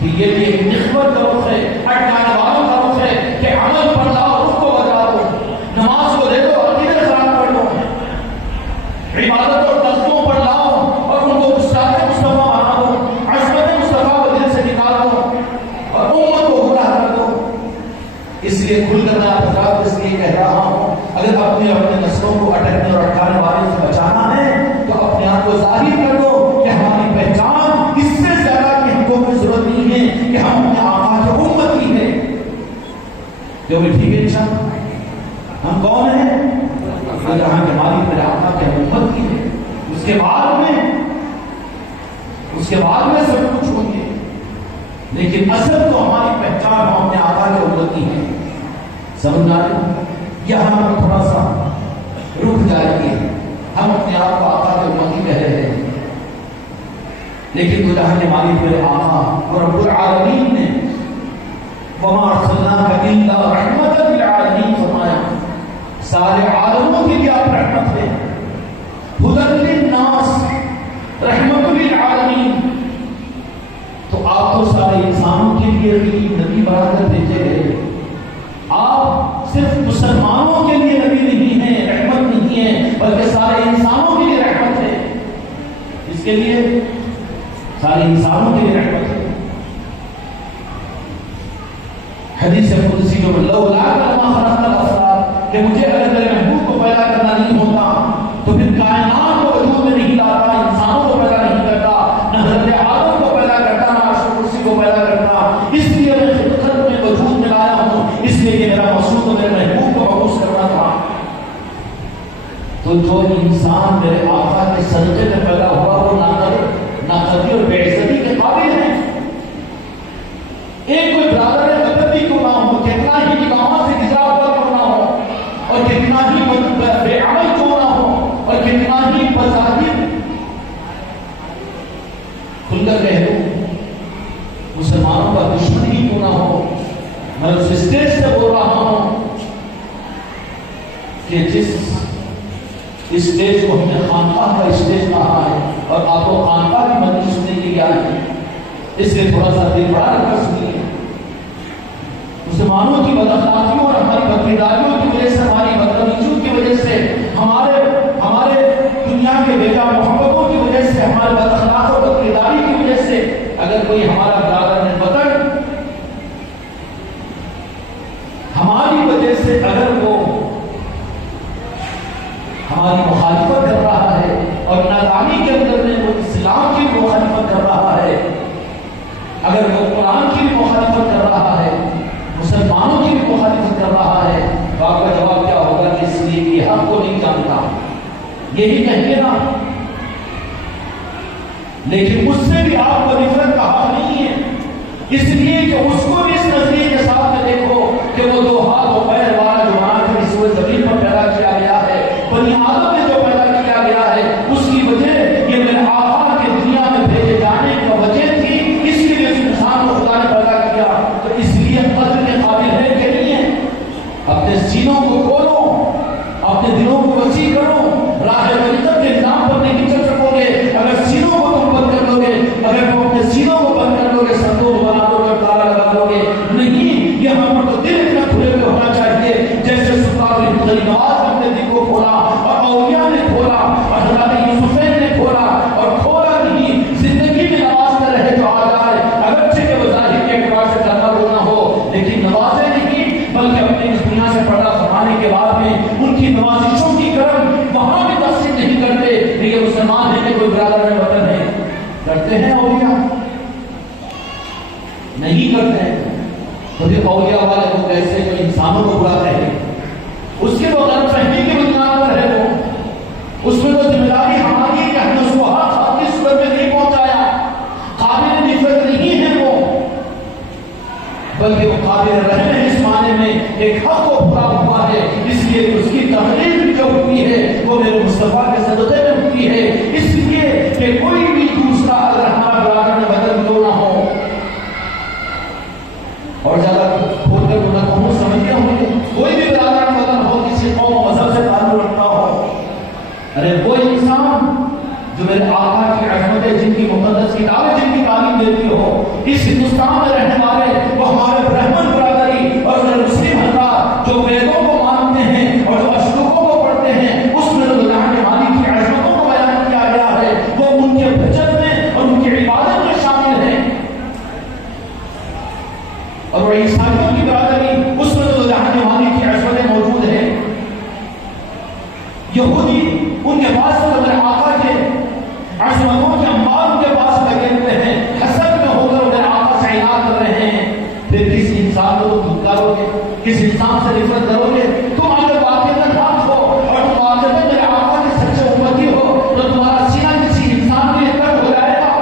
کہ یہ بھی ایک نسبت کا رخ ہے، اٹکانے والوں کا رخ ہے کہ عمل پر لاؤ، رخ کو بجا دو، نماز کو دے دو، عقیدے خراب کر دو، عبادت اور تقویٰ پر لاؤ اور ان کو گستاخ مصطفیٰ بنا دو، عظمت مصطفیٰ کو دل سے نکال دو اور امت کو گمراہ کر دو۔ اس لیے کھل کر میں آپ کو اس لیے کہہ رہا ہوں، اگر اپنے نسلوں کو اٹکنے اور اٹکانے والے سے بچانا ہے تو اپنے آپ کو ظاہر کر دو کہ ہماری پہچان اس سے زیادہ کہ ہم کو کوئی ضرورت نہیں ہے کہ ہم اپنے آقا کے امتی ہیں۔ جو بھی ٹھیک ہے انشاءاللہ، ہم کون ہیں؟ جہاں کے مالک میرے آقا کے امت کی ہے، اس کے بعد میں سب کچھ ہوں گے، لیکن اصل تو ہماری پہچان ہم اپنے آقا کے امتی ہیں۔ سمجھ آ رہے ہیں؟ یہاں پر تھوڑا سا رک جائیے. ہم اپنے آپ کو آقا کے امتی کہہ رہے ہیں، لیکن خدا نے مالک میرے آقا اور رب العالمین نے وما ارسلناک الا رحمۃ للعالمین فرمایا، سارے عالموں کے لیے آپ رحمت ہیں. ہدی للناس رحمۃ للعالمین، تو آپ تو سارے انسانوں کے لیے بھی نبی بنا کر بھیجے گئے. آپ صرف مسلمانوں کے لیے نبی نہیں ہیں، رحمت نہیں ہے، بلکہ سارے انسانوں کے لیے رحمت ہے. اس کے لیے سارے انسانوں کے لیے رحمت ہے. حدیث قدسی جو لولا ما خلقت الافلاک، کہ مجھے اگر میرے محبوب کو پیدا کرنا نہیں ہوتا تو پھر کائنات کو وجود میں نہیں لاتا، انسانوں کو پیدا نہیں کرتا، نہ حضرت آدم کو پیدا کرتا، نہ عرش کرسی کو پیدا کرتا. اس لیے میں خلقت میں وجود میں لایا ہوں، اس لیے کہ میرا مقصود میرے محبوب کو مبعوث کرنا تھا. تو جو انسان میرے آقا کے صدقے میں پیدا ہوا وہ ناقدری اور بے عزتی کے قابل ہیں. ایک کوئی برادر قدر بھی کیوں نہ ہو، کتنا ہی نکاحوں سے گزرا ہوا کیوں نہ ہو، اور کتنا ہی بے عمل کیوں نہ ہو، اور کتنا ہی بظاہر کھل کر کہہ دوں مسلمانوں کا دشمن ہی کیوں نہ ہو، میں اس اسٹیج سے بول رہا ہوں کہ جس اسٹیج کو ہم نے خانقاہ کا اسٹیج کہا ہے، اور آپ کو خانقاہ کی مدد سننے کے لیے آئے ہیں، اس لیے تھوڑا سا دل بڑا رکھ کر سنیے. مسلمانوں کی بد اخلاقیوں اور ہماری بدکرداریوں کی وجہ سے، ہماری بدتمیزیوں کی وجہ سے، ہمارے دنیا کے بیجا محبتوں کی وجہ سے، ہمارے بد اخلاق اور بدکرداری کی وجہ سے اگر کوئی ہمارا برادر وطن ہماری وجہ سے اگر وہ ہماری مخالفت کر رہا ہے اور نادانی کے اندر میں وہ اسلام کی مخالفت کر رہا ہے، اگر وہ قرآن کی بھی مخالفت کر رہا ہے، مسلمانوں کی بھی مخالفت کر رہا ہے، تو آپ کا جواب کیا ہوگا؟ کہ اس لیے کہ حق کو نہیں جانتا، یہی کہیں گے نا. لیکن اس سے بھی آپ کو نفرت کا حق نہیں ہے، اس لیے کہ اس کو بھی اس نظریے کے ساتھ میں دیکھو کہ وہ دو ہاتھ و پیر والا جو بنا کر اس ہوئے زمین پر پیدا کیا گیا ہے، بنی آدم میں جو پیدا کیا گیا ہے، اس کی وجہ یہ میرے آقا کے دنیا میں بھیجے جانے کا وجہ تھی، اس لیے اس انسان کو خدا نے پیدا کیا. تو اس لیے قدر کے قابل ہے کہ نہیں ہے؟ اپنے سینوں کو کھولو، اپنے دلوں کو وسیع کرو. راہ طریقت کے نظام پر نہیں چل سکو گے اگر سینوں کو تم بند کر لو گے، اگر تم اپنے سینوں کو بند کر لو گے، صندوق بنا دو گے، تالا لگا دو گے. نہیں، یہ ہم پر تو دل اتنا کھلے ہوئے ہونا چاہیے جیسے سلطان نواز نے اپنے دل کو کھولا اور اولیاء نے کھولا اور حضرت یوسفین نے کھولا، اور کھولا نہیں زندگی میں نواز میں رہے تو آ جائے، اگرچہ کہ بظاہر کے اعتبار سے کرنا رونا ہو، لیکن نوازے نہیں، بلکہ اپنے اس دنیا سے پردہ فرمانے کے بعد میں ان کی نوازشوں کی کرم وہاں بھی تقسیم نہیں کرتے. لیکن مسلمان ہیں کہ کوئی برادر میں وطن ہے، کرتے ہیں اولیاء؟ نہیں کرتے ہیں. تو پھر اولیاء والے کو کیسے جو انسانوں کو برا کہے؟ اس کے تو غلط فہمی کی بنیاد پر ہے وہ، اس میں تو ذمہ داری ہماری ہے کہ ہم نے اس کو حق کی صورت میں نہیں پہنچایا. قابل نفرت نہیں ہے وہ، بلکہ وہ قابل رحم ہے اس معنی میں ایک حق کو پورا ہوا ہے. اس لیے اس کی تحریر جو ہوئی ہے وہ میرے مصطفیٰ کے صدقے میں ہوئی ہے. اس لیے کہ کوئی بھی دوسرا اگر ہمارا برادر میں بدل کیوں نہ ہو، اور زیادہ کھول کر نہ کہوں سمجھتے ہوں گے، کوئی بھی برادر میں بدل ہو، کسی قوم و مذہب سے تعلق رکھتا ہو، ارے وہ انسان جو میرے آقا کی عظمتیں، جن کی مقدس کتابیں جن کی تعلیم دیتی ہو، اس ہندوستان میں رہنے والے وہ ہمارے برہمن برادری اور مسلم حضرات جو ویدوں کو مانتے ہیں اور جو اشلوکوں کو پڑھتے ہیں، اس میں جو اللہ کے مالک کی عظمتوں کو بیان کیا گیا ہے وہ ان کے بھجن میں اور ان کی عبادت میں شامل ہے. اور وہ عیسائیوں کی برادری، اس میں جو اللہ کے مالک کی عظمتیں موجود ہیں. یہودی ان کے پاس تو میرے آقا کے عظمتوں کے انبار ان کے پاس لگے ہوئے ہیں، حسد میں ہو کر میرے آقا سے عناد کر رہے ہیں. پھر کس انسان کو تم دھتکارو گے، کس انسان سے نفرت کرو گے؟ تم اگر واقعتاً حق ہو اور تم واقعتاً میرے آقا کے سچے امتی ہو تو تمہارا سینہ کسی انسان کے لیے تنگ ہو جائے گا.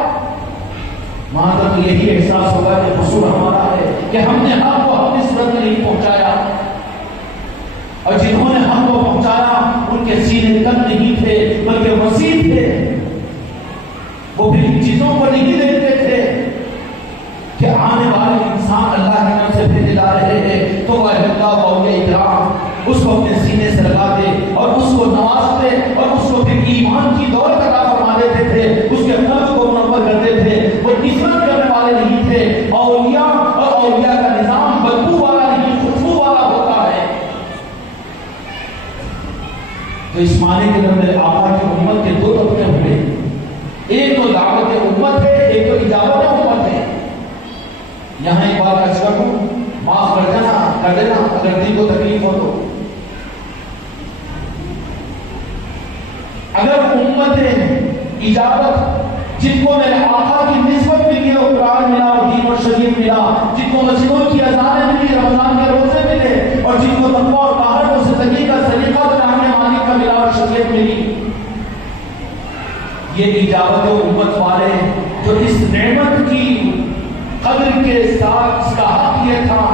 وہاں تک تو یہی احساس ہوگا کہ قصور ہمارا ہے کہ ہم نے حق کو اپنی صورت میں نہیں پہنچایا. اور جنہوں تو وہ اللہ باولیاء اکرام اس کو اپنے سینے سے لگاتے اور اس کو نوازتے اور اس کو پھر ایمان کی دولت عطا فرما دیتے تھے، اس کے قلب کو منور کرتے تھے۔ وہ نفرت کرنے والے نہیں تھے۔ اولیاء اور اولیاء کا نظام بدبو والا نہیں، خوشبو والا ہوتا ہے۔ تو اس معنی کے اندر میرے آقا کی امت کے دو طبقے ہوئے، ایک تو دعوت امت ہے، ایک تو اجابت امت ہے۔ یہاں ایک بات عرض کر دوں، معاف کر دینا اگر دل کو تکلیف ہو تو۔ اگر امت اجابت جن کو میرے آقا کی نسبت ملی اور قرآن ملا اور دین اور شریعت ملا، جن کو مسجدوں کی اذانیں ملی، رمضان کے روزے ملے، اور جن کو تقویٰ اور طاعت اور زندگی کا سلیقہ بنانے مالک کا ملا اور شریعت ملی، یہ اجابت امت والے جو اس نعمت کی قدر کے ساتھ اس کا حق یہ تھا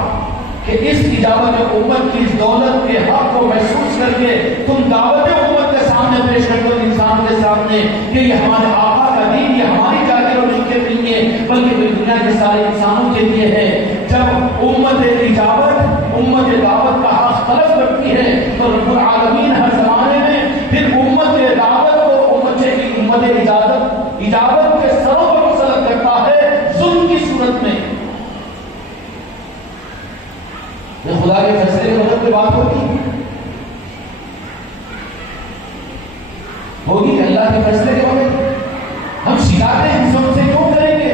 کہ اس اجابت امت کی اس دولت کے حق کو محسوس کر کے تم دعوت امت کے سامنے پیش کر دو انسان کے سامنے کہ یہ ہمارے آقا کا دین، یہ ہماری جاگیر اور ملکیت نہیں ہے بلکہ پوری دنیا کے سارے انسانوں کے لیے ہے۔ جب امت اجابت امت دعوت کا حق طلب کرتی ہے تو رب العالمین ہر زمانے میں پھر امت دعوت کو امت اجابت کے سروں پر مسلط کرتا ہے ظلم کی صورت میں۔ یہ خدا کے فیصلے کے مطلب کی بات ہوگی کہ اللہ کے فیصلے کے وقت ہم شکایتیں ہم سے کیوں کریں گے؟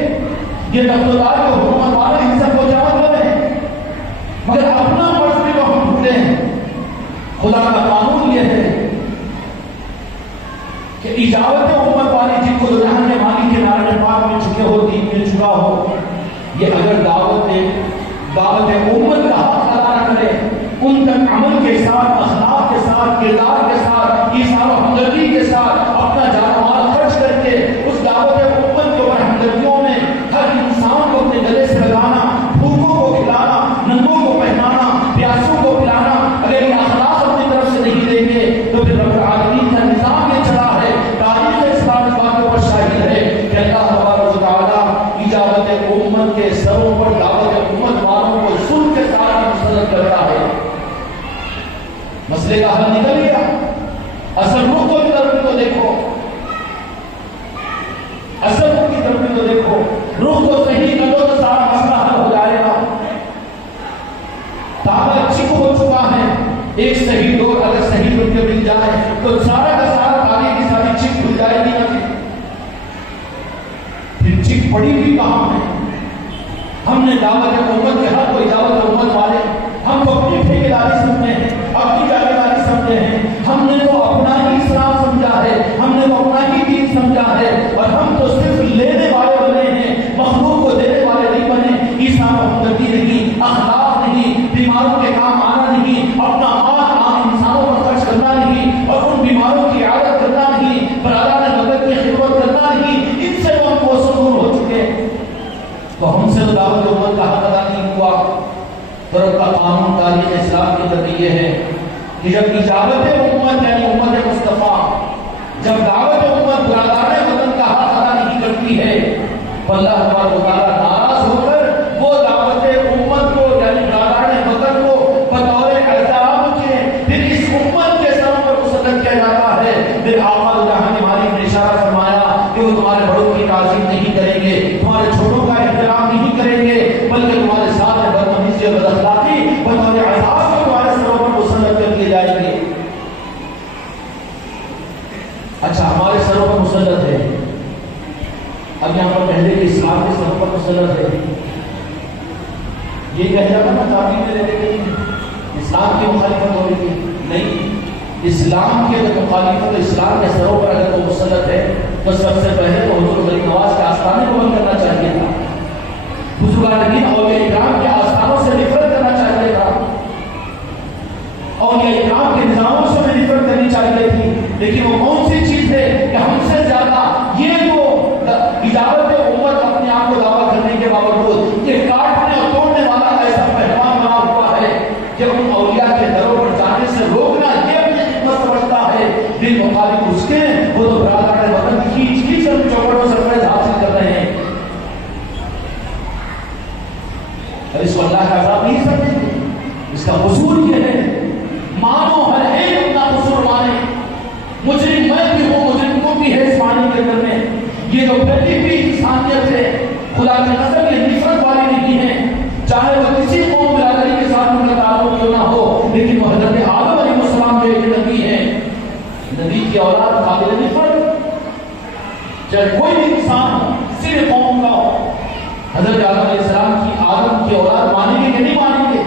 یہ تقدار کے حکومت والے ہم سے کو جمع کر رہے ہیں، مگر اپنا فرض بھی تو ہم بھولتے ہیں۔ خدا کا قانون یہ ہے کہ اجابت امت والی جن کو جہان کے مالک کے نعرے پاک میں چکے ہو، دین میں چکا ہو، یہ اگر دعوت امت کا حق ادا نہ کرے، ان تک عمل کے ساتھ، اخلاق کے ساتھ، کردار کے ساتھ، ایثار و ہمدردی کے ساتھ اپنا جان و مال خرچ کر کے اس دعوت امت کے اوپر ہمدردیوں میں ہر انسان کو اپنے گلے سے لگانا، بھوکوں کو کھلانا، ننگوں کو پہنانا، پیاسوں کو پلانا، اگر یہ اخلاق اپنی طرف سے نہیں دیں گے تو پھر رب العالمین کا نظام یہ چلا ہے۔ تاریخ اسلام اس بات کے اوپر شاہد ہے کہ اللہ تبارک و تعالیٰ اجابت امت کے سروں پر دعوت امت والوں کو ظلم کے ساتھ مسلط کرتا ہے۔ مسئلے کا حل نکل گیا، اصل رخ کو طرف تو دیکھو، اصل رخ کی طرف تو دیکھو، رخ کو صحیح کر دو تو سارا مسئلہ حل ہو جائے گا۔ دعوت چک ہو چکا ہے، ایک صحیح دور اگر صحیح رخ کے مل جائے تو سارا کا سارا تاریخ کی ساری چک کھل جائے گی نا۔ پھر چک پڑی بھی کہاں ہے؟ ہم نے دعوت امت کے حق کو اجابت امت والے ہم کو اپنی ٹھیکیداری سمجھتے ہیں، اپنی جاگیرداری سمجھتے ہیں، ہم نے تو اپنا ہی اسلام سمجھا ہے، ہم نے تو اپنا ہی دین سمجھا ہے، اور ہم تو صرف لینے والے بنے ہیں، مخلوق کو دینے والے نہیں بنے۔ ایثار و ہمدردی نہیں، اخلاق نہیں، بیماروں کے کام آنا نہیں، اپنا مال عام انسانوں پر خرچ کرنا نہیں، اور ان بیماروں کی عادت کرنا نہیں، برادران مدد کی خدمت کرنا نہیں، ان سے ہم کو دور ہو چکے۔ تو ہم سے دعوت امت کا حق ادا نہیں ہوا۔ تو رب کا قانون تاریخ اسلام کی طرف یہ ہے کہ جب اجابت امت یعنی امت مصطفیٰ جب دعوت امت برادران وطن کا حق ادا نہیں کرتی ہے تو اللہ تبارک و تعالیٰ ناراض ہو کر وہ دعوت امت کو یعنی برادران وطن کو بطور عذاب کے پھر اس امت کے سروں پر مسلط کیا جاتا ہے۔ پھر آقا جہاں نے مالک نے اشارہ فرمایا کہ وہ تمہارے بڑوں کی تعظیم نہیں کریں گے، تمہارے چھوٹوں کا احترام نہیں کریں گے، بلکہ تمہارے ساتھ بدتمیزی اور بداخلاقی بطور عذاب کو تمہارے سروں پر مسلط کر دیے جائیں گے۔ اچھا ہمارے سروں پر مسلط ہے، اب یہاں پر پہلے کہ اسلام کے سروں پر مسلط ہے، یہ کہہ جاتا نا تعبیر میں لیتے کہ اسلام کی مخالفت ہو رہی تھی، نہیں، اسلام کے مخالفت اسلام کے سروں پر اگر وہ مسلط ہے تو سب سے پہلے تو حضور غریب نواز کے آستانے کو بند کرنا چاہیے تھا، بزرگان دین اولیاء اکرام کے آستانوں سے نفرت کرنا چاہیے تھا، اولیاء اکرام کے نظاموں سے بھی نفرت کرنی چاہیے تھی، لیکن وہ کون سی چیز ہے کہ ہم سے زیادہ یہ جو اجابت امت اپنے آپ کو دعویٰ کرنے کے باوجود یہ کاٹنے اور توڑنے والا ایسا پہلوان بنا ہوا ہے کہ ان اولیاء کے دروں پر جانے سے روکنا یہ اپنی خدمت سمجھتا ہے، دل مخالف اس کے وہ تو برادران وطن کھینچ کھینچ کر چوکڑوں سے فیض حاصل کر رہے ہیں۔ اس کو اللہ کا عذاب نہیں سمجھیں گے، اس کا قصور یہ ہے، مانو ہر ایک اپنا قصور مانے، مجرم میں بھی ہوں، مجرم کو بھی ہے اس معنی کے اندر میں یہ جو پھیلی ہوئی انسانیت ہے خدا کی نظر یہ نفرت والی نہیں ہے، چاہے وہ کسی قوم برادری کے ساتھ ان کا تعلق کیوں نہ ہو، لیکن وہ حضرت آدم علیہ السلام جو ایک نبی ہے، نبی کی اولاد قابل نفرت، چاہے کوئی بھی انسان ہو، کسی بھی قوم کا ہو، حضرت آدم علیہ السلام کی آدم کی اولاد مانیں گے کہ نہیں مانیں گے؟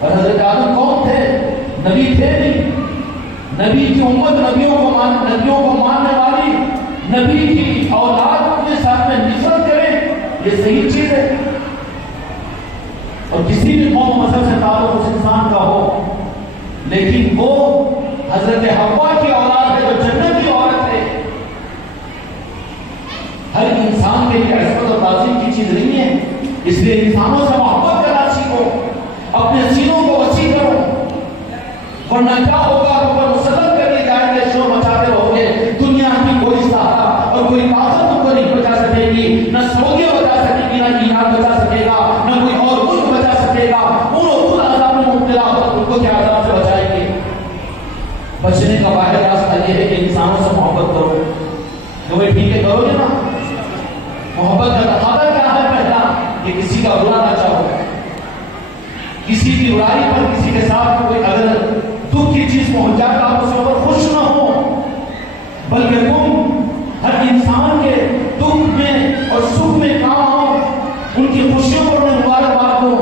اور حضرت آدم کون تھے؟ نبی تھے نہیں، نبی کی امت نبیوں کو ماننے والی، نبی کی اولاد کے ساتھ میں نفرت کرے یہ صحیح چیز ہے؟ اور کسی بھی قوم مذہب سے تعلق اس انسان کا ہو، لیکن وہ حضرت حوا کی اولاد ہے جو جنت کی عورت ہے، ہر انسان کے لیے عزت اور تعظیم کی چیز نہیں ہے، اس لیے انسانوں سے محبت کرنا سیکھو، اپنے سینوں کو وسیع کرو، ورنہ کیا ہوگا تم پر مسلط کر دیے جائیں گے، شور مچاتے رہو گے، دنیا کی کوئی سہارا اور کوئی طاقت تم کو نہیں بچا سکے گی، نہ سعودی بچا سکے گی، نہ ایران بچا سکے گا، نہ کوئی اور ملک بچا سکے گا، انہوں خود عذاب میں مبتلا ہو تم کو کیا عذاب سے بچائیں گے؟ بچنے کا واحد راستہ یہ ہے کہ انسانوں سے محبت کرو، جو بھائی ٹھیک ہے کرو گے نا، محبت کا تقاضا کیا ہے؟ پہلا کہ کسی کا برا نہ چاہو، کسی کی برائی پر کسی کے ساتھ کوئی اگر دکھ کی چیز پہنچ جائے تو آپ اس پر خوش نہ ہو، بلکہ تم ہر انسان کے دکھ میں اور سکھ میں کام آؤ، ان کی خوشیوں پر انہیں مبارکباد دو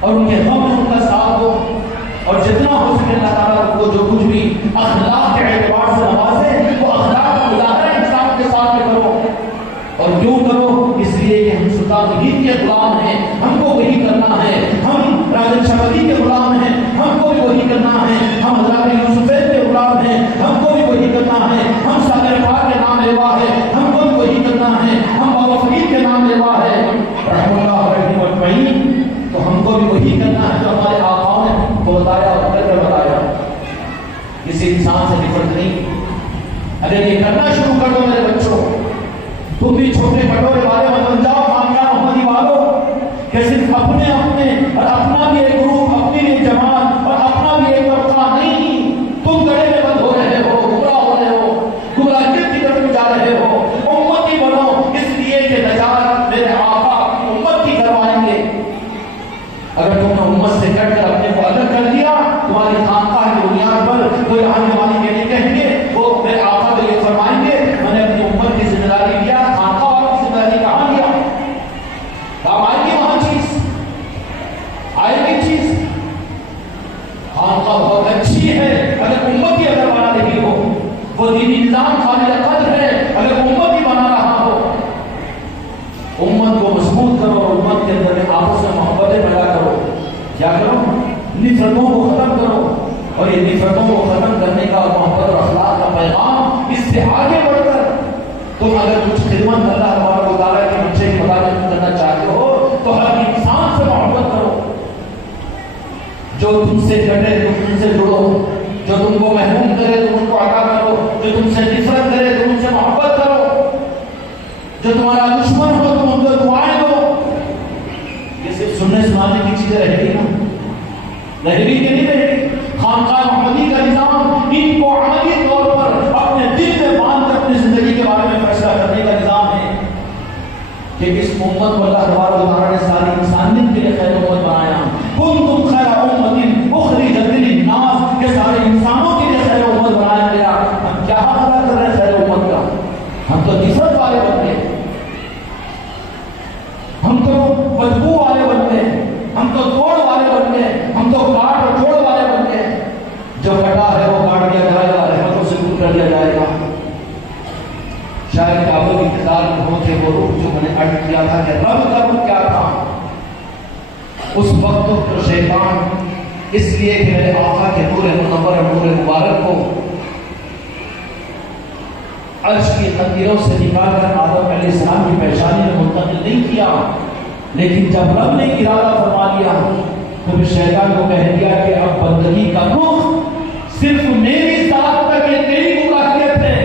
اور ان کے غم میں ان کا ساتھ دو، اور جتنا ہو سکے اللہ تعالیٰ کو جو کچھ بھی اخلاق کے اعتبار سے نوازے وہ اخلاق کا مظاہرہ انسان کے ساتھ میں کرو، اور کیوں کرو؟ اس لیے کہ ہم سلطان وحید کے غلام ہیں، ہم کو وہی کرنا ہے، ہم راجن شاہی کے غلام ہیں، ہم کو بھی وہی کرنا ہے، ہم حضرت یوسف کے غلام ہیں، ہم کو بھی وہی کرنا ہے، ہم صادق پاک کے نام لیوا ہے، ہم کو بھی وہی کرنا ہے، ہم بابا فرید کے نام لیوا ہے رحم اللہ رحیم اجمعین، تو ہم کو بھی وہی کرنا ہے جو ہمارے آقاؤں نے ہم کو بتایا اور کر کے بتایا، کسی انسان سے نفرت نہیں۔ اگر یہ کرنا شروع کر دو میرے بچوں، تم بھی چھوٹے کٹورے والے مت بن جاؤ، خاندان محمدی والوں، کہ صرف اپنے اور اپنا بھی ایک گروپ، اپنی بھی ایک جماعت اور اپنا بھی ایک طبقہ نہیں، تم گڑے میں بند ہو رہے ہو، گمراہ ہو رہے ہو، گمراہیت کی طرف جا رہے ہو، امتی بنو، اس لیے کہ نجات میرے آقا اپنی امت کی کروائیں گے۔ اگر تم نے امت سے کٹ کر اپنے کو الگ کر دیا، تمہاری خانقاہ کی بنیاد پر کوئی آنے والی کے لیے کہیں گے، وہ میرے آقا کو یہ فرمائیں گے میں نے اپنی امت کی ذمہ داری لیا، خانقاہ والی ذمہ داری کہاں لیا؟ کہاں آئے گی وہاں چیز؟ آئے گی چیز؟ خانقاہ بہت اچھی ہے اگر امتی اگر بنا رہی ہو، وہ دینی نظام قابل قدر ہے اگر امتی بنا رہا ہو، امت کو مضبوط کرو اور امت کے اندر میں آپس میں محبتیں پیدا کرو، کیا کرو؟ نفرتوں کو ختم کرو، اور یہ نفرتوں کو ختم کرنے کا محبت اور اخلاق کا پیغام اس سے آگے بڑھ کر تم اگر کچھ خدمت اللہ تبارک و تعالیٰ کے بچے کی مدد کرنا چاہتے ہو تو ہر انسان سے محبت کرو، جو تم سے کٹے تم ان سے جڑو، جو تم کو محروم کرے تم ان کو عطا کرو، جو تم سے نفرت کرے تم ان سے محبت کرو، جو تمہارا دشمن ہو تم ان کو دعائیں دو۔ یہ صرف سننے سنانے کی چیزیں رہ گئی نا، رہ گئی کہ نہیں رہ گئی؟ خانقاہ محمدی کا نظام ان کو عملی طور پر اپنے دل میں باندھ کر اپنی زندگی کے بارے میں فیصلہ کرنے کا نظام ہے کہ اس امت کو اللہ تبارک و تعالیٰ نے ساری انسانیت کے لیے خیر امت بنایا، کنتم خیر امت اخرجت للناس، کہ سارے انسانوں کے لیے خیر امت بنایا گیا۔ ہم کیا حق ادا کر رہے ہیں خیر امت کا؟ ہم تو نفرت والے بن گئے، ہم تو بدبو والے بن گئے، ہم تو توڑ والے بن گئے، ہم تو کاٹ اور چھوڑ والے بن گئے۔ جو کٹا ہے وہ کاٹ دیا جائے گا، رحمتوں سے دور کر دیا جائے گا۔ شاید کعبہ کی انتظار میں ہوتے وہ روح جو میں نے عرض کیا تھا کہ رب کا روح کیا تھا اس وقت تو شیطان اس لیے کہ میرے آقا کے نور منور اور نور مبارک کو عرش کی قندیلوں سے نکال کر آدم علیہ السلام کی پیشانی میں منتقل نہیں کیا، لیکن جب رب نے ارادہ فرما لیا تو پھر شیطان کو کہہ دیا کہ اب بندگی کا رخ صرف میری ذات تک ہے، تیری گمراہیت ہے،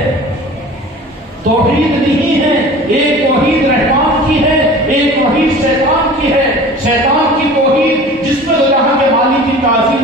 توحید نہیں ہے، ایک توحید رحمان کی ہے، ایک توحید شیطان کی ہے۔ شیطان کی توحید جس میں جہاں کے مالک کی تعظیم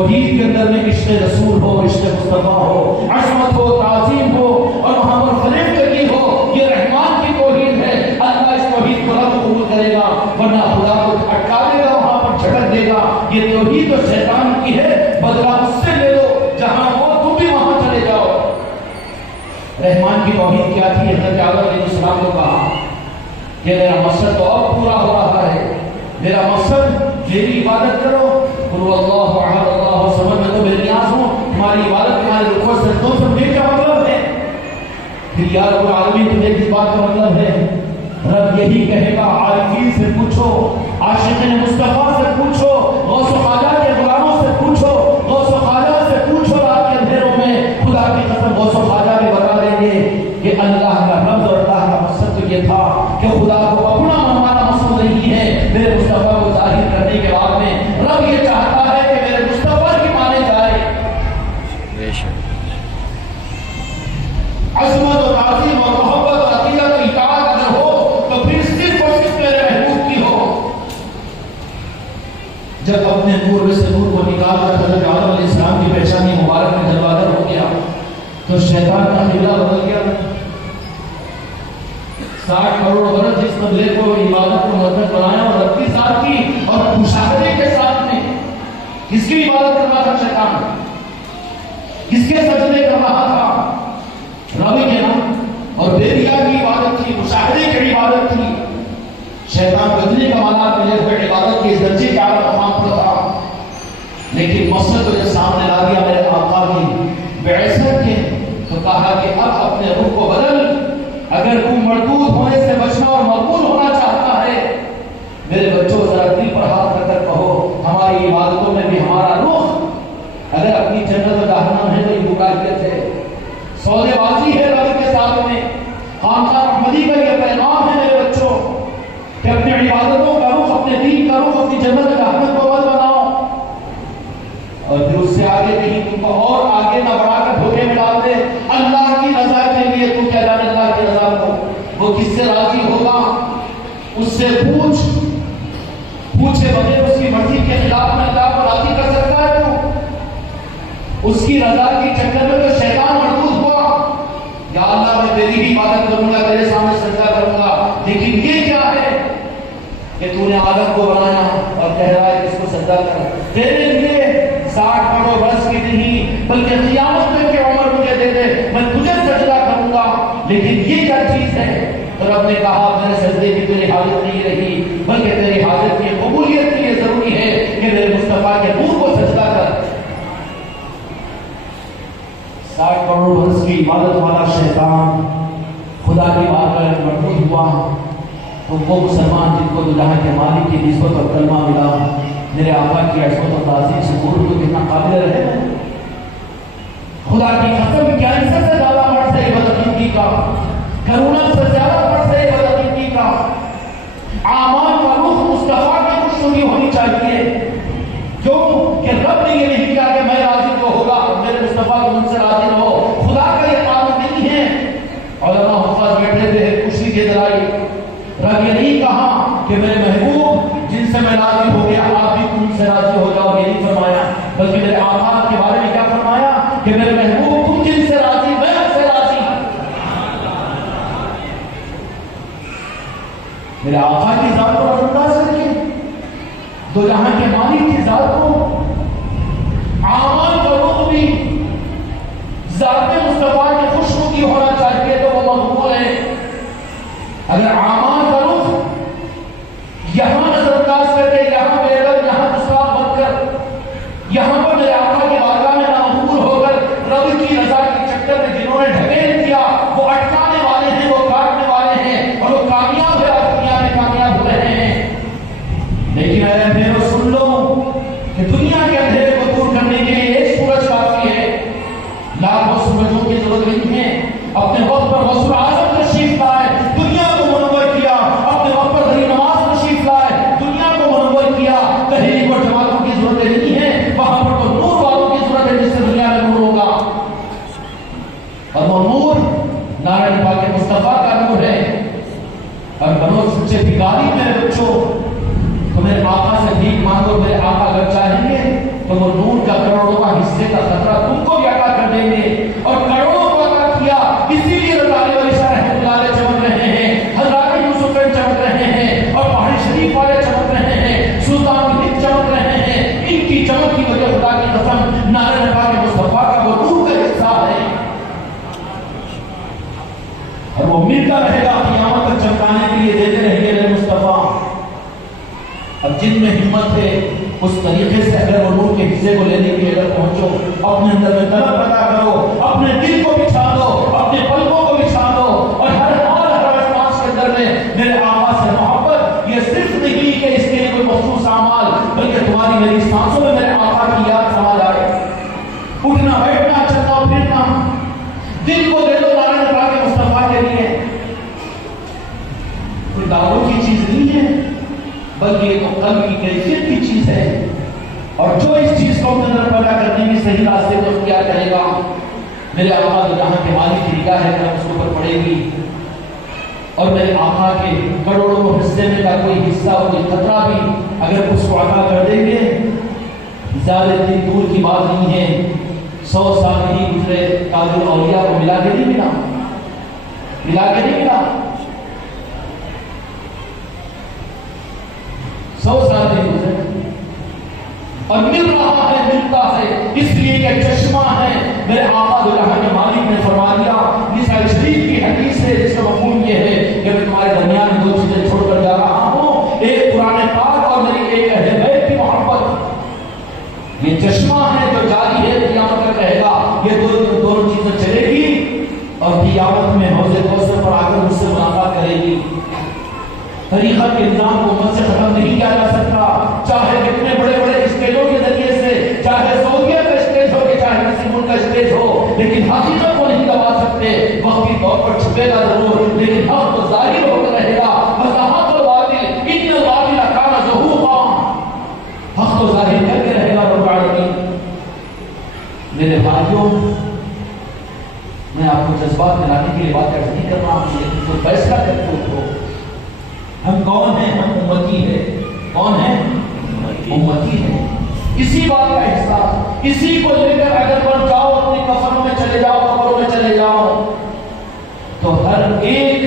توحید کے اندر میں عشق رسول ہو، عشق مصطفیٰ ہو، عظمت ہو، تعظیم ہو اور وہاں پر خلیفتگی ہو، یہ رحمان کی توحید ہے۔ اللہ اس توحید کو رب قبول کرے گا، ورنہ خدا کو اٹکا دے گا، وہاں پر جھٹک دے گا۔ یہ توحید تو شیطان کی ہے، بدلہ اس سے لے لو، جہاں ہو تم بھی وہاں چلے جاؤ۔ رحمان کی توحید کیا تھی؟ حضرت آدم علیہ السلام کو کہا کہ میرا مقصد تو اب پورا ہو رہا ہے، میرا مقصد میری عبادت کرو، قل اللہ احد اللہ الصمد، میں تو بے نیاز ہوں، تمہاری عبادت تمہارے رکوع سجدوں سے مجھے کیا مطلب ہے؟ پھر یا رب العالمین تجھے کس بات کا مطلب ہے؟ رب یہی کہے گا، عارفین سے پوچھو، عاشقین مصطفیٰ سے پوچھو، غوث و خواجہ کے غلاموں سے پوچھو، غوث و خواجہ سے پوچھو، رات کے اندھیروں میں خدا کی قسم غوث و خواجہ بھی بتا دیں گے کہ اللہ کا رمز اور اللہ کا مقصد تو یہ تھا کہ خدا کو اپنا منوانا مقصود نہیں ہے، میرے مصطفیٰ کو ظاہر کرنے کے بعد میں رب یہ چاہتا ہے کہ میرے مصطفیٰ کی مانے جائے۔ عظمت اور تعظیم اور محبت اور عقیدت اور اطاعت اگر ہو تو پھر صرف اور صرف میرے محبوب کی ہو۔ جب اپنے نور میں سے نور کو نکال کر حضرت آدم علیہ السلام کی پیشانی مبارک میں جلوہ گر ہو گیا تو شیطان کا قبلہ بدل گیا۔ 60 کروڑ برس جس قبلے کو عبادت کو مدد بنایا اور رب کی ذات کی اور مشاہدے کے ساتھ میں کس کی عبادت کر رہا تھا شیطان؟ کس کے سجدے کر رہا تھا؟ ربی کے نام اور بیریا کی عبادت تھی، مشاہدے کی عبادت تھی۔ شیطان بدلی کمالات ملے ہوئے عبادت کے اس درجے کے اعلیٰ مقام پر تھا، لیکن مقصد کو جب سامنے لا دیا میرے آقا کی بعثت کے تو کہا کہ اب اپنے روح کو بدل، اگر تم مردود ہونے سے بچنا اور مقبول ہونا چاہتا ہے، میرے بچوں ذرا دل پر ہاتھ رکھ کر کہو ہماری عبادتوں میں بھی ہمارا رخ اگر اپنی جنت و جہنم ہے تو یہ بکایت ہے، سودے بازی ہے رب کے ساتھ میں۔ خانقاہ احمدی کا یہ پیغام ہے میرے بچوں کہ اپنی عبادتوں کا رخ، اپنے دین کا رخ، اپنی جنت و جہنم کو مت بناؤ، اور پھر اس سے آگے کہیں تم کو اور آگے نہ بڑھا کر دھوکے میں ڈال دے۔ اللہ کی رضا کے لیے تو کیا جانے اللہ کی رضا کو، وہ کس سے راضی ہوگا اس سے پوچھے بغیر اس کی مرضی کے خلاف میں اللہ کو راضی کر سکتا ہے تو اس کی رضا کی چکر میں تو شیطان مردود ہوا، یا اللہ میں تیری بھی عبادت کروں گا، تیرے سامنے سجدہ کروں گا، لیکن یہ کیا ہے کہ تو نے آدم کو بنایا اور کہہ رہا ہے کہ اس کو سجدہ کر، تیرے لیے 60 کروڑ برس کی نہیں بلکہ قیامت تک کی عمر مجھے دے دے، میں تجھے سجدہ کروں گا، لیکن یہ کیا چیز ہے؟ تو رب نے کہا میرے سجدے کی تیری حاجت نہیں رہی، بلکہ تیری حاجت کی قبولیت کے لیے ضروری ہے کہ میرے مصطفیٰ کے نور کو سجدہ کر۔ 60 کروڑ برس کی عبادت والا شیطان خدا کی بارگاہ میں مردود ہوا، تو وہ مسلمان جن کو جہاں کے مالک کی نسبت اور کلمہ ملا، میرے آقا کی عظمت و تعظیم سے گور کو کتنا قابل رہے، خدا کی قسم کیا عزت سے زیادہ بڑھ سے بدعقیدگی کا، کرونا سے زیادہ بڑھ سے بدعقیدگی کا۔ اعمال کا رخ مصطفیٰ کی خوشنودی ہونی چاہیے، کیوں کہ رب نے یہ نہیں کہا کہ میں راضی تو ہوگا، میرے مصطفیٰ کو مجھ سے راضی رہو، خدا کا یہ قانون نہیں ہے۔ علماء حفاظ بیٹھے تھے خوشی کے دلائی، رب یہ نہیں کہا کہ میرے محبوب جن سے میں راضی ہو گیا آپ بھی تم سے راضی ہو جاؤ، یہ نہیں فرمایا، بلکہ میرے آقا کے بارے میں کیا فرمایا کہ میرے محبوب تم جن سے راضی میں آپ سے راضی۔ میرے آقا کی ذات کو نظر انداز رکھیے، دو جہاں کے مالک کی ذات کو، اعمال کا رخ بھی ذات مصطفیٰ کی خوشنودی ہونا چاہیے تو وہ مقبول ہے۔ اگر اعمال کا رخ یہاں نظر انداز کر کے، یہاں بے ادب، یہاں گستاخ بن کر، یہاں پر میرے آقا کی بارگاہ میں نامقبول ہو کر رب کی رضا کے چکر میں جنہوں نے ڈھکیل دیا وہ اٹکانے والے ہیں، وہ کاٹنے والے ہیں، اور وہ کامیاب ہے اور دنیا میں کامیاب ہو رہے ہیں۔ لیکن اے میرے سن لو کہ دنیا کے اندھیرے کو دور کرنے کے لیے ایک سورج کافی ہے، لاکھوں سورجوں کی ضرورت نہیں ہے۔ اپنے وقت پر غوث اعظم تشریف لائے، دنیا کو منور کیا، اپنے وقت پر ذری نماز تشریف لائے، دنیا کو منور کیا۔ تحریک اور جماعتوں کی ضرورت نہیں ہے، وہاں پر تو نور والوں کی ضرورت ہے جس سے دنیا میں نور ہوگا، اور وہ نور نارائن پاک مصطفیٰ کا نور ہے۔ اور بنو سچے بھکاری میرے بچوں، تو میرے آقا سے بھیک مانگو، میرے آقا اگر چاہیں گے تو وہ نور کا اور وہ ملتا رہے گا قیامت تک چمکانے کے لیے دیتے رہیں گے مصطفیٰ۔ اب جن میں ہمت ہے اس طریقے سے اگر وہ نور کے حصے کو لینے کے لیے اگر پہنچو، اپنے اندر میں طلب پیدا کرو، اپنے دل کو بچھا دو، اپنے پلکوں کو بچھا دو، اور ہر سانس کے اندر میں میرے آقا سے محبت، یہ صرف نہیں کہ اس کے لیے کوئی مخصوص اعمال، بلکہ تمہاری میری سانسوں میں میرے آقا کی یاد سما جائے، اٹھنا بیٹھنا چلنا پھرنا، دل کو دے دو نعرہ لگا کے مصطفیٰ کے لیے۔ کوئی دعووں کی چیز نہیں ہے، بلکہ یہ تو قلب کی کیفیت کی چیز ہے، اور جو اس چیز کو اپنے اندر پیدا کرنے کی صحیح راستے کو اختیار کرے گا، میرے آقا جو جہاں کے مالک کی نگاہ ہے اس کے اوپر پڑے گی، اور میرے آقا کے کروڑوں حصے میں کا کوئی حصہ کوئی خطرہ بھی اگر اس کو عطا کر دیں گے، زیادہ دن دور کی بات نہیں ہے، 100 سال نہیں گزرے تاج الاولیاء کو ملا کے نہیں ملا، ملا کے نہیں ملا، 100 سال نہیں گزرے، اور مل رہا ہے، ملتا ہے، اس لیے کہ چشمہ ہے۔ میرے آقا جو جہاں کے مالک نے فرما دیا، نسائی شریف کی حدیث ہے جس کا مفہوم یہ ہے کہ میں تمہارے درمیان میں 2 چیزیں چھوڑ کر جا رہا ہوں، ایک قرآن پاک اور میری ایک اہل بیت کی محبت۔ یہ چشمہ ہے جو جاری ہے، قیامت تک رہے گا، یہ دونوں چیزیں چلے گی، اور قیامت میں حوض کوثر پر آ کر مجھ سے ملاقات کرے گی۔ طریقہ کے نظام کو امت سے ختم نہیں کیا جا سکتا، چاہے کتنے بڑے بڑے اسٹیجوں کے ذریعے سے، چاہے سعودیہ کا اسٹیج ہو کہ چاہے کسی ملک کا اسٹیج ہو، لیکن حقیقت کو نہیں دبا سکتے۔ وقتی طور پر چھپے گا ضرور، لیکن حق تو ظاہر ہو کر رہے گا۔ وضاحت الباطل ان الباطل کان زہوقا، حق تو ظاہر کر کے رہے گا رب العالمین۔ میرے بھائیوں، میں آپ کو جذبات میں لانے کے لیے بات نہیں کر رہا ہوں، لیکن جو فیصلہ کرتے ہو ہم کون ہیں؟ ہم امتی ہیں۔ کون ہیں؟ امتی ہیں۔ اسی بات کا احساس، اسی کو لے کر اگر بڑھ جاؤ، اپنی کفنوں میں چلے جاؤ، قبروں میں چلے جاؤ، تو ہر ایک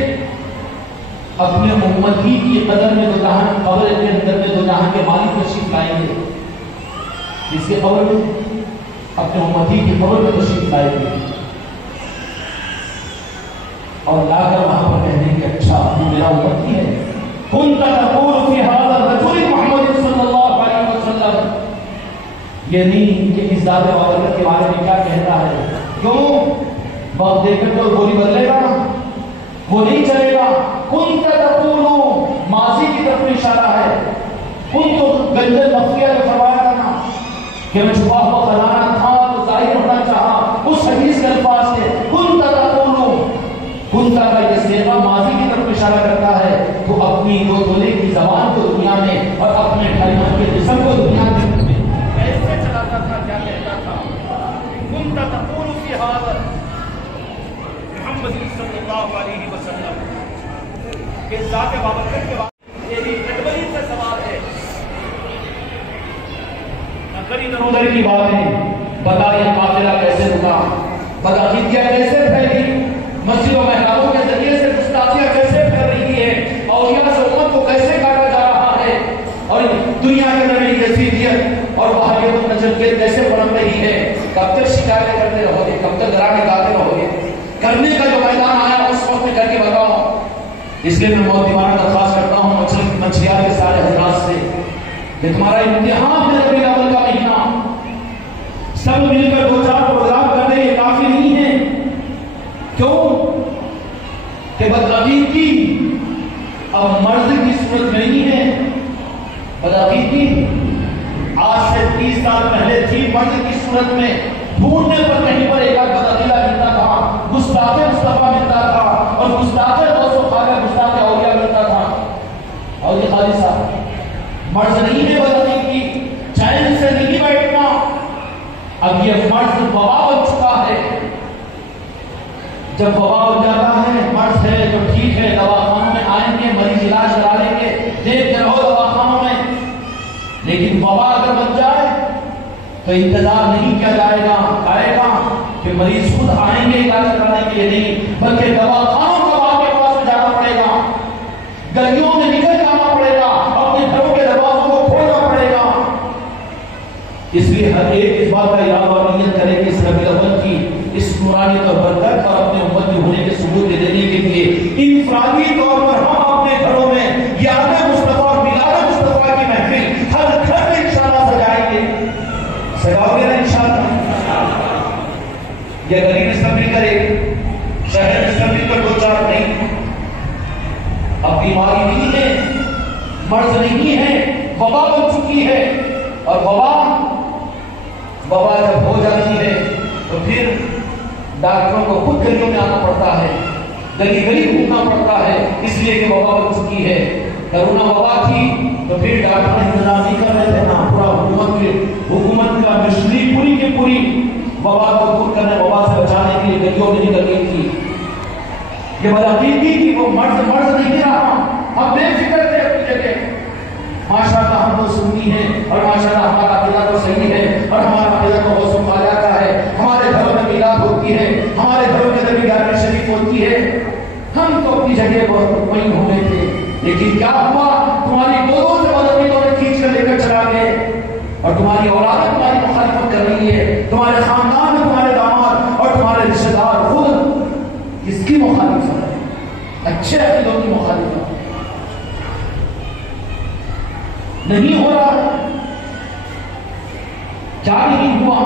اپنے امتی کی قدر میں دو جہاں، قبر کے اندر میں دو جہاں کے مالک تشریف لائیں گے۔ اس کے قبر میں اپنے امتی کی قبر میں تشریف لائیں گے، اور لا کر وہاں پر کہنے کہ اچھا تو میرا امتی ہے۔ كنت تقول في هذا الرجل محمد صلی اللہ علیہ وسلم، یہ نہیں کہ اس ذات بابرکت کے بارے میں کیا کہتا ہے، کیوں وقت دیکھ کر تو گولی بدلے گا، وہ نہیں چلے گا۔ كنت تقول ماضی کی طرف اشارہ ہے، كنت گنجل مخفیہ میں فرمایا تھا کہ میں چھپا ہوا خزانہ تھا تو ظاہر ہونا چاہا، اس حدیث کے الفاظ سے كنت تقول، كنت کا یہ صیغہ ماضی کی طرف اشارہ کرتا ہے، تو اپنی دو دولے کی زبان کو دنیا میں اور اپنے ڈھائی کے جسم کو دنیا میں کیسے چلاتا تھا، کیا کہتا تھا۔ كنت تقول في هذا محمد صلی اللہ علیہ وسلم کہ ذات بابرکت کے بعد یہی کٹوری سے سوال ہے، نقلی ادھر کی بات ہے، بتا یہ قافلہ کیسے رکا، بدعقیدیاں کیسے پھیلی، مسجد و محرابوں کے ذریعے سے گستاخیاں کیسے پھیل رہی ہے، اولیاء سے امت کو کیسے کاٹا جا رہا ہے، اور دنیا کے اندر یزیدیت اور وہابیت و تجدد کیسے پنپ رہی ہے۔ کب تک شکایتیں کرتے رہو گے، کب تک گرانے گاتے رہو گے؟ کرنے کا جو میدان آیا اس وقت میں کر کے بتاؤ۔ اس لیے میں مؤدبانہ درخواست کرتا ہوں مچھلیار کے سارے حضرات سے کہ تمہارا امتحان ہے ربیع الاول کا مہینہ، سب مل کر 2-4 پروگرام کر دیں، یہ کافی نہیں ہے۔ کیوں کہ بدعقیدگی اب مرض کی صورت میں نہیں ہے، بدعقیدگی آج سے 30 سال پہلے تھی، مرض کی صورت میں ڈھونڈنے پر کہیں پر ایک بدعقیدہ ملتا تھا، گستاخ مصطفیٰ ملتا تھا، اور گستاخ غوث و خواجہ گستاخ اولیاء ملتا تھا۔ اور یہ خالد صاحب مرض نہیں ہے بدعقیدگی، چین سے نہیں بیٹھنا، اب یہ مرض وبا بن چکا ہے۔ جب وبا بن جاتا ہے، مرض ہے تو ٹھیک ہے، دواخانوں میں آئیں گے، مریض علاج کرا لیں گے، دیکھتے رہو دواخانوں میں، لیکن وبا اگر بن جائے تو انتظار نہیں کیا جائے گا کہ مریض خود آئیں گے علاج کرانے کے لیے، نہیں بلکہ دواخانوں کے پاس میں جانا پڑے گا، گلیوں میں نکل جانا پڑے گا، اپنے گھروں کے دروازوں کو کھولنا پڑے گا۔ اس لیے ہر ایک اس بات کا ارادہ اور نیت کرے کہ اس ربیع الاول کی اس نورانیت اور برکت اور اپنے امت میں ہونے کے ثبوت دینے کے لیے شکار نہیں ہے. اب بیماری نہیں ہے، مرض نہیں ہے، وبا بن چکی ہے. اور وبا جب ہو جاتی ہے تو پھر ڈاکٹروں کو خود گلیوں میں آنا پڑتا ہے، گلی گلی گھومنا پڑتا ہے، اس لیے کہ وبا بن چکی ہے. کرونا وبا تھی تو پھر ڈاکٹر انتظام نہیں کر رہے تھے نا، پورا حکومت کا مشنری پوری کی پوری وبا کو دور کرنے، وبا سے بچانے کے لیے گلیوں میں نکل گئی تھی. یہ بدعقیدگی کی وہ مرض نہیں رہا. ہم بے فکر تھے اپنی جگہ. ماشاءاللہ ہم تو سنی ہیں اور ماشاءاللہ ہمارا عقیدہ تو صحیح ہے اور ہمارا عقیدہ تو غوث خواجہ کا ہے. ہمارے گھروں میں میلاد ہوتی ہے، ہمارے گھروں کے اندر گیارہویں شریف ہوتی ہے. ہم تو اپنی جگہ بہت مطمئن ہوئے تھے. لیکن کیا ہوا؟ تمہاری گودوں سے بدعقیدوں نے کھینچ کر لے کر چلا گئے اور تمہاری اولاد تمہاری مخالفت کر رہی ہے. تمہارے خاندان میں تمہارے داماد اور تمہارے رشتے دار خود کس کی مخالفت ہے؟ اچھے عقیدوں کی مخالفت نہیں ہو رہا. کیا نہیں ہوا؟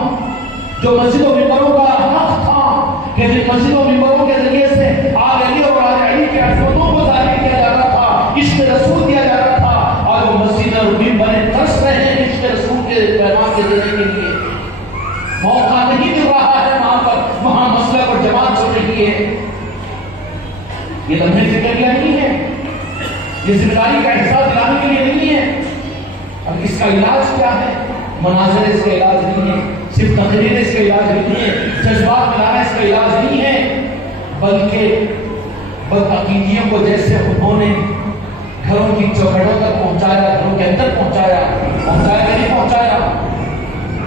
جو مسجدوں ممبروں کا حق تھا کہ جن مسجدوں ممبروں کے ذریعے سے آل علی اور آل علی کے عظمتوں کو ظاہر کیا جاتا تھا، عشق رسول دیا جاتا تھا، آج وہ مسجد نبوی بنے ترس رہے ہیں عشق رسول کے پیغام کے دینے کے لیے. موقع نہیں مل رہا ہے وہاں پر، وہاں مسلک اور جماعت چل رہی ہے. یہ لمحے فکریہ نہیں ہے، یہ ذمہ داری کا احساس دلانے کے لیے نہیں ہے. اب اس کا علاج کیا ہے؟ مناظر اس کا علاج نہیں ہے، صرف تقریر اس کا علاج نہیں ہے، جذبات ملانا اس کا علاج نہیں ہے، بلکہ بدعقیدیوں کو جیسے انہوں نے گھروں کی چوکھٹوں تک پہنچایا، گھروں کے اندر پہنچایا کہ نہیں پہنچایا،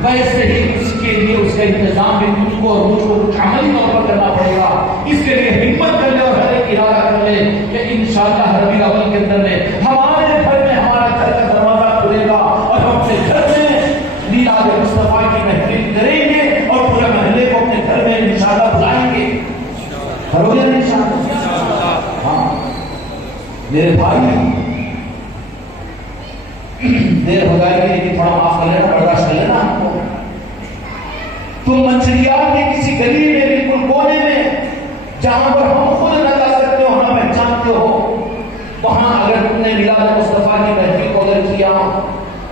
ویسے ہی اس کے لیے اس کا انتظام بھی مجھ کو اور مجھ کو کچھ عملی طور پر کرنا پڑے گا. اس کے لیے ہمت کر لے اور ہر ایک ارادہ کر لے کہ انشاءاللہ ربیع الاول کے اندر میں ہمارے گھر میں ہمارا گھر کا دروازہ کھلے گا اور ہم اپنے گھر میں میلاد مصطفیٰ کی محفل کریں گے اور پورے محلے کو اپنے گھر میں انشاءاللہ بلائیں گے. کرو گے انشاءاللہ؟ ہاں میرے بھائی، دیر ہو جائے گی لیکن تھوڑا معاف کر لینا، برداشت کر لینا. آپ کو تم منشریات کے کسی گلی میں بالکل کونے میں جہاں پر ہم خود نہ جا سکتے ہو، ہمیں پہچانتے ہو، وہاں اگر تم نے میلاد مصطفیٰ کی محفل کو اگر کیا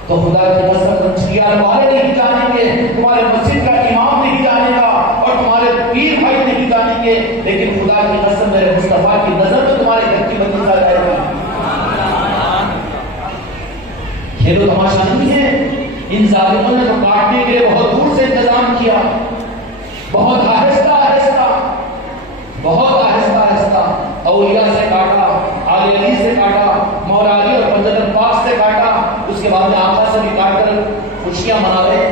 تو خدا کی قسم منشریات والے نہیں جانیں گے، تمہارے مسجد کا امام نہیں جانے گا اور تمہارے پیر بھائی نہیں جانیں گے، لیکن خدا کی قسم میرے مصطفیٰ کی نظر میں تمہارے گھر کی بندی آ جائے گا. یہ تو تماشا نہیں ہے. ان ظالموں نے تو کاٹنے کے لیے بہت دور سے انتظام کیا، بہت آہستہ آہستہ اولیاء سے کاٹا، آل علی سے کاٹا، مولا علی اور بندر پاک سے کاٹا، اس کے بعد میں آقا سے بھی کاٹ کر خوشیاں منا رہے.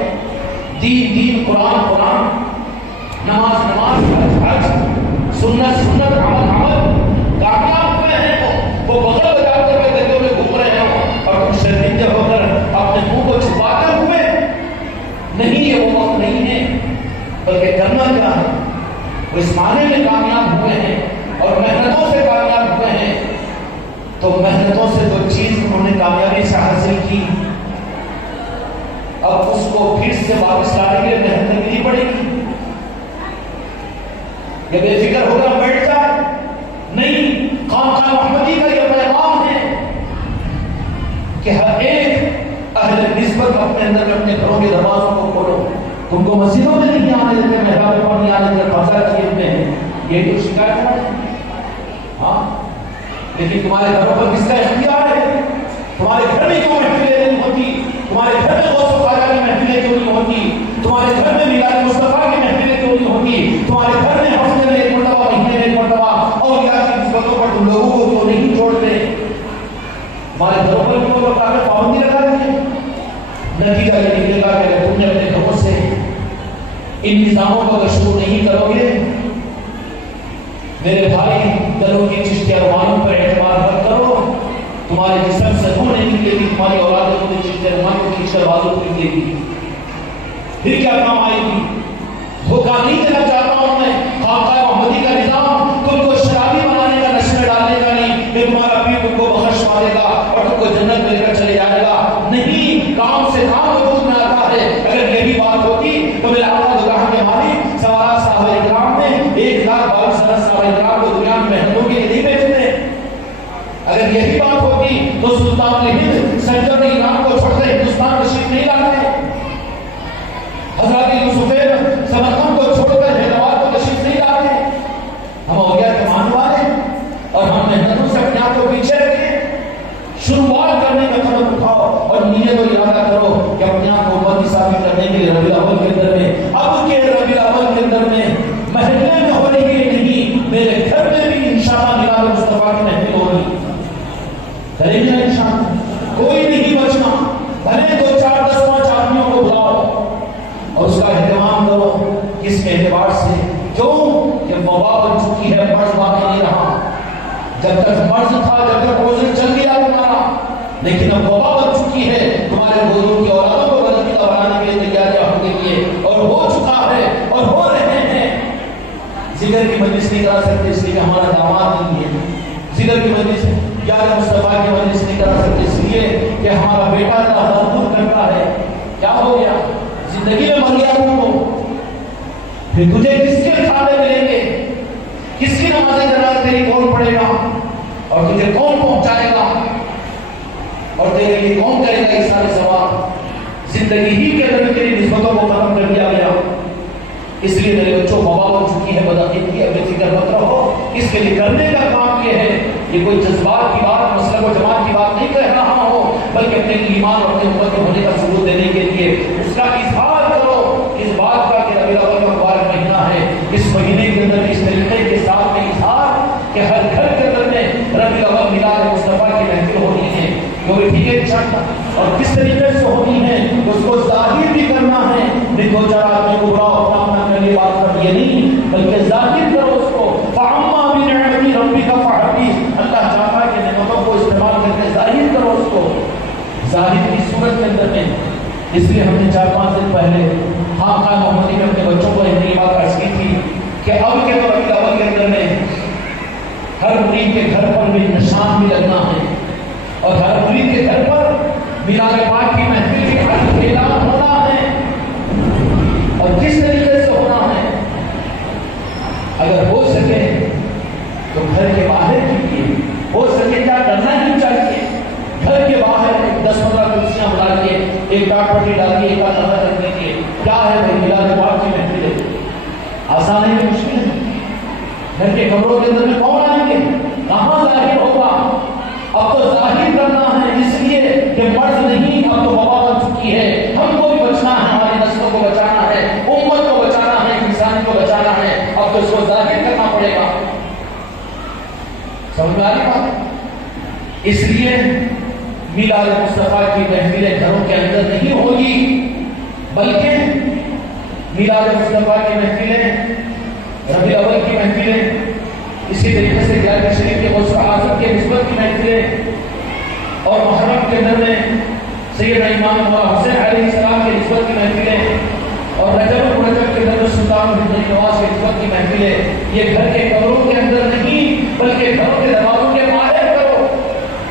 دین قرآن، نماز حج، سنت عمل کامیاب ہوئے ہیں. وہ بغل بجاتے ہوئے گلیوں میں گھوم رہے ہیں اور تم شرمندہ ہو کر اپنے منہ کو چھپاتے ہوئے نہیں. یہ وہ وقت نہیں ہے، بلکہ کرنا کیا ہے؟ وہ اس معنی میں کامیاب ہوئے ہیں اور محنتوں سے کامیاب ہوئے ہیں. تو محنتوں سے جو چیز انہوں نے کامیابی سے حاصل کی، اب اس کو پھر سے واپس لانے کے لیے محنت کرنی پڑے گی. یہ بے فکر ہو کر بیٹھ جائے نہیں. خانقاہ محمدی کا یہ پیغام ہے کہ ہر ایک اہل نسبت اپنے اندر اپنے گھروں کے دروازوں کو کھولو. تم کو مسجدوں میں نہیں آنے دیتے، محراب پر نہیں آنے دیتے، بازار کی میں یہ تو شکایت ہے. ہاں لیکن تمہارے گھروں پر کس کا اختیار ہے؟ تمہارے گھر میں کیوں محفلیں نہیں ہوتی؟ تمہارے گھر میں غوث خواجہ کی محفلیں کیوں نہیں ہوتی؟ تمہارے گھر میں میلاد مصطفیٰ کی محفلیں کیوں نہیں ہوتی؟ تمہارے گھر میں ہفتے میں ایک مرتبہ، مہینے میں ایک مرتبہ اولیاء کی نسبتوں پر تم لوگوں کو کیوں نہیں چھوڑتے؟ ہمارے گھروں پر کیوں لوگ پابندی لگا رہے ہیں؟ نتیجہ یہ نکلے گا کہ اگر تم نے اپنے گھروں سے ان نظاموں کو اگر شروع نہیں کرو گے، میرے بھائی دلوں کی چشتی ارمانوں پر اعتبار مت کرو. تمہارے جسم سے روح نہیں نکلے گی، تمہاری اولاد کو چشتی ارمان کو کھینچ کر بازو کو نکلے گی، پھر کیا کام آئے گی؟ دھوکہ نہیں دینا چاہتا ہوں میں. خانقاہ محمدی کا نظام تم کو شرابی بنانے کا، نشے میں ڈالنے کا نہیں کہ تمہارا پیر تم کو بخش مارے گا اور تم کو جنت مل کر چلے جائے گا. نہیں، کام سے کام وجود میں آتا ہے. اگر یہی بات ہوتی تو میرے آقا گراہ کے مالک سوارا صاحب اکرام نے 1000 12 صاحب اکرام کو دنیا میں محنتوں کی سلطان ہند سینٹر ایران کو چھوڑ کر ہندوستان تشریف نہیں لاتے، حضرت یوسف سمرقند کو چھوڑ کر حیدرآباد کو تشریف نہیں لاتے۔ ہم اولیاء کے ماننے والے اور ہم محنتوں سے اپنے آپ کو پیچھے رکھیں، شروعات کرنے کا قدم اٹھاؤ اور نیت و ارادہ کرو کہ اپنے آپ کو امتی ثابت کرنے کے لیے ربیع الاول کے اندر میں، اب کے ربیع الاول کے اندر میں محلے میں ہو رہی ہے نہیں، میرے گھر میں بھی انشاءاللہ میلاد مصطفیٰ کی محفل ہوگی، کریں گے انشاءاللہ، کوئی نہیں بچنا، بھلے 2 4 10 5 آدمیوں کو بلاؤ اور اس کا اہتمام کرو۔ کس کے اعتبار سے؟ کیوں کہ وبا بن چکی ہے، مرض باقی نہیں رہا۔ جب تک مرض تھا، جب تک روزہ چل گیا تمہارا، لیکن اب وبا بن چکی ہے، تمہارے بزرگوں کی اولادوں کو غلطی کا بنانے کے لیے تیاریاں ہونے کے لیے، اور ہو چکا ہے اور ہو رہے ہیں۔ ذکر کی مجلس نہیں کرا سکتے اس لیے کہ ہمارا داماد نہیں ہے، ذکر کی مجلس یاد مصطفیٰ کی مجلس نہیں کرا سکتے اس لیے کہ ہمارا بیٹا تحفظ کرتا ہے۔ کیا ہو گیا؟ زندگی میں مر گیا تو پھر تجھے کس کے کھانے ملیں گے؟ کس کی نماز جنازہ تیری کون پڑھے گا؟ اور تجھے کون پہنچائے گا؟ اور تیرے لیے کون کرے گا یہ سارے سوال؟ زندگی ہی کے اندر تیری نسبتوں کو ختم کر دیا گیا۔ اس لیے میرے بچوں وبا ہو چکی ہے بدعقیدگی، اب فکر مت رہو۔ اس کے لیے کرنے کا کام یہ ہے، یہ کوئی جذبات کی بات، مسلک و جماعت کی بات نہیں کہہ رہا ہوں، بلکہ اپنے ایمان اور اپنے امت کے ہونے کا ثبوت دینے کے لیے اس کا اظہار کرو اس بات کا کہ ربیع الاول کا مبارک مہینہ ہے۔ اس مہینے کے اندر اس طریقے کے ساتھ میں اظہار کہ ہر گھر کے اندر میں ربیع الاول میلاد مصطفیٰ کی محفل ہونی ہے، کیونکہ ٹھیک ہے چھٹنا اور کس طریقے سے ہونی ہے اس کو ظاہر بھی کرنا ہے۔ نہیں 2 4 آدمی کو بلاؤ اپنا اپنا کرنے بات کر یہ نہیں، بلکہ ظاہر کرو اس کو۔ فَأَمَّا بِنِعْمَتِ رَبِّكَ فَحَدِّثْ، اللہ چاہتا ہے کہ نعمتوں کو استعمال کر کے ظاہر کرو اس کو، ظاہر کی صورت کے اندر میں۔ اس لیے ہم نے 4 5 دن پہلے خانقاہ محمدی میں اپنے بچوں کو ایک نئی بات عرض کی تھی کہ اب کے ربیع الاول کے اندر میں ہر مرید کے گھر پر بھی نشان بھی لگنا ہے، اور ہر مرید کے گھر پر میلاد پاک کی محفل کی اعلان ہونا ہے، اور کس طریقے سے ہونا ہے؟ اگر ہو سکے تو گھر کے باہر کیجیے، ہو سکے کیا کرنا ہی چاہیے، گھر کے باہر 10 15 کرسیاں بنا کے ایک ڈاٹ پٹی ڈال کے ایک آدھ نظر رکھ دیجیے، کیا ہے بھائی میلاد پاک کی محفل ہے، آسان ہے مشکل ہے؟ گھر کے کمروں کے اندر میں کون آئیں گے؟ کہاں ظاہر ہوگا؟ اب تو ظاہر کرنا ہے، اس لیے کہ مرض نہیں، اب تو وبا بن چکی ہے، ہم کو بھی بچنا ہے، ہماری نسلوں کو بچانا ہے، امت کو بچانا ہے، انسان کو بچانا ہے، اب تو اس کو ظاہر کرنا پڑے گا۔ سمجھ میں آ رہی بات؟ اس لیے میلاد مصطفیٰ کی محفلیں گھروں کے اندر نہیں ہوگی، بلکہ میلاد مصطفیٰ کی محفلیں، ربیع الاول کی محفلیں، اسی طریقے سے 11 شریف کے غوث اعظم کے نسبت کی محفلیں، اور محرم کے اندر میں سیدنا امام مولانا حسین علیہ السلام کے نسبت کی محفلیں، اور رجب المرجب کے اندر میں سلطان الحسین نواز کے نسبت کی محفلیں، یہ گھر کے کمروں کے اندر نہیں بلکہ گھروں کے دروازوں کے باہر کرو،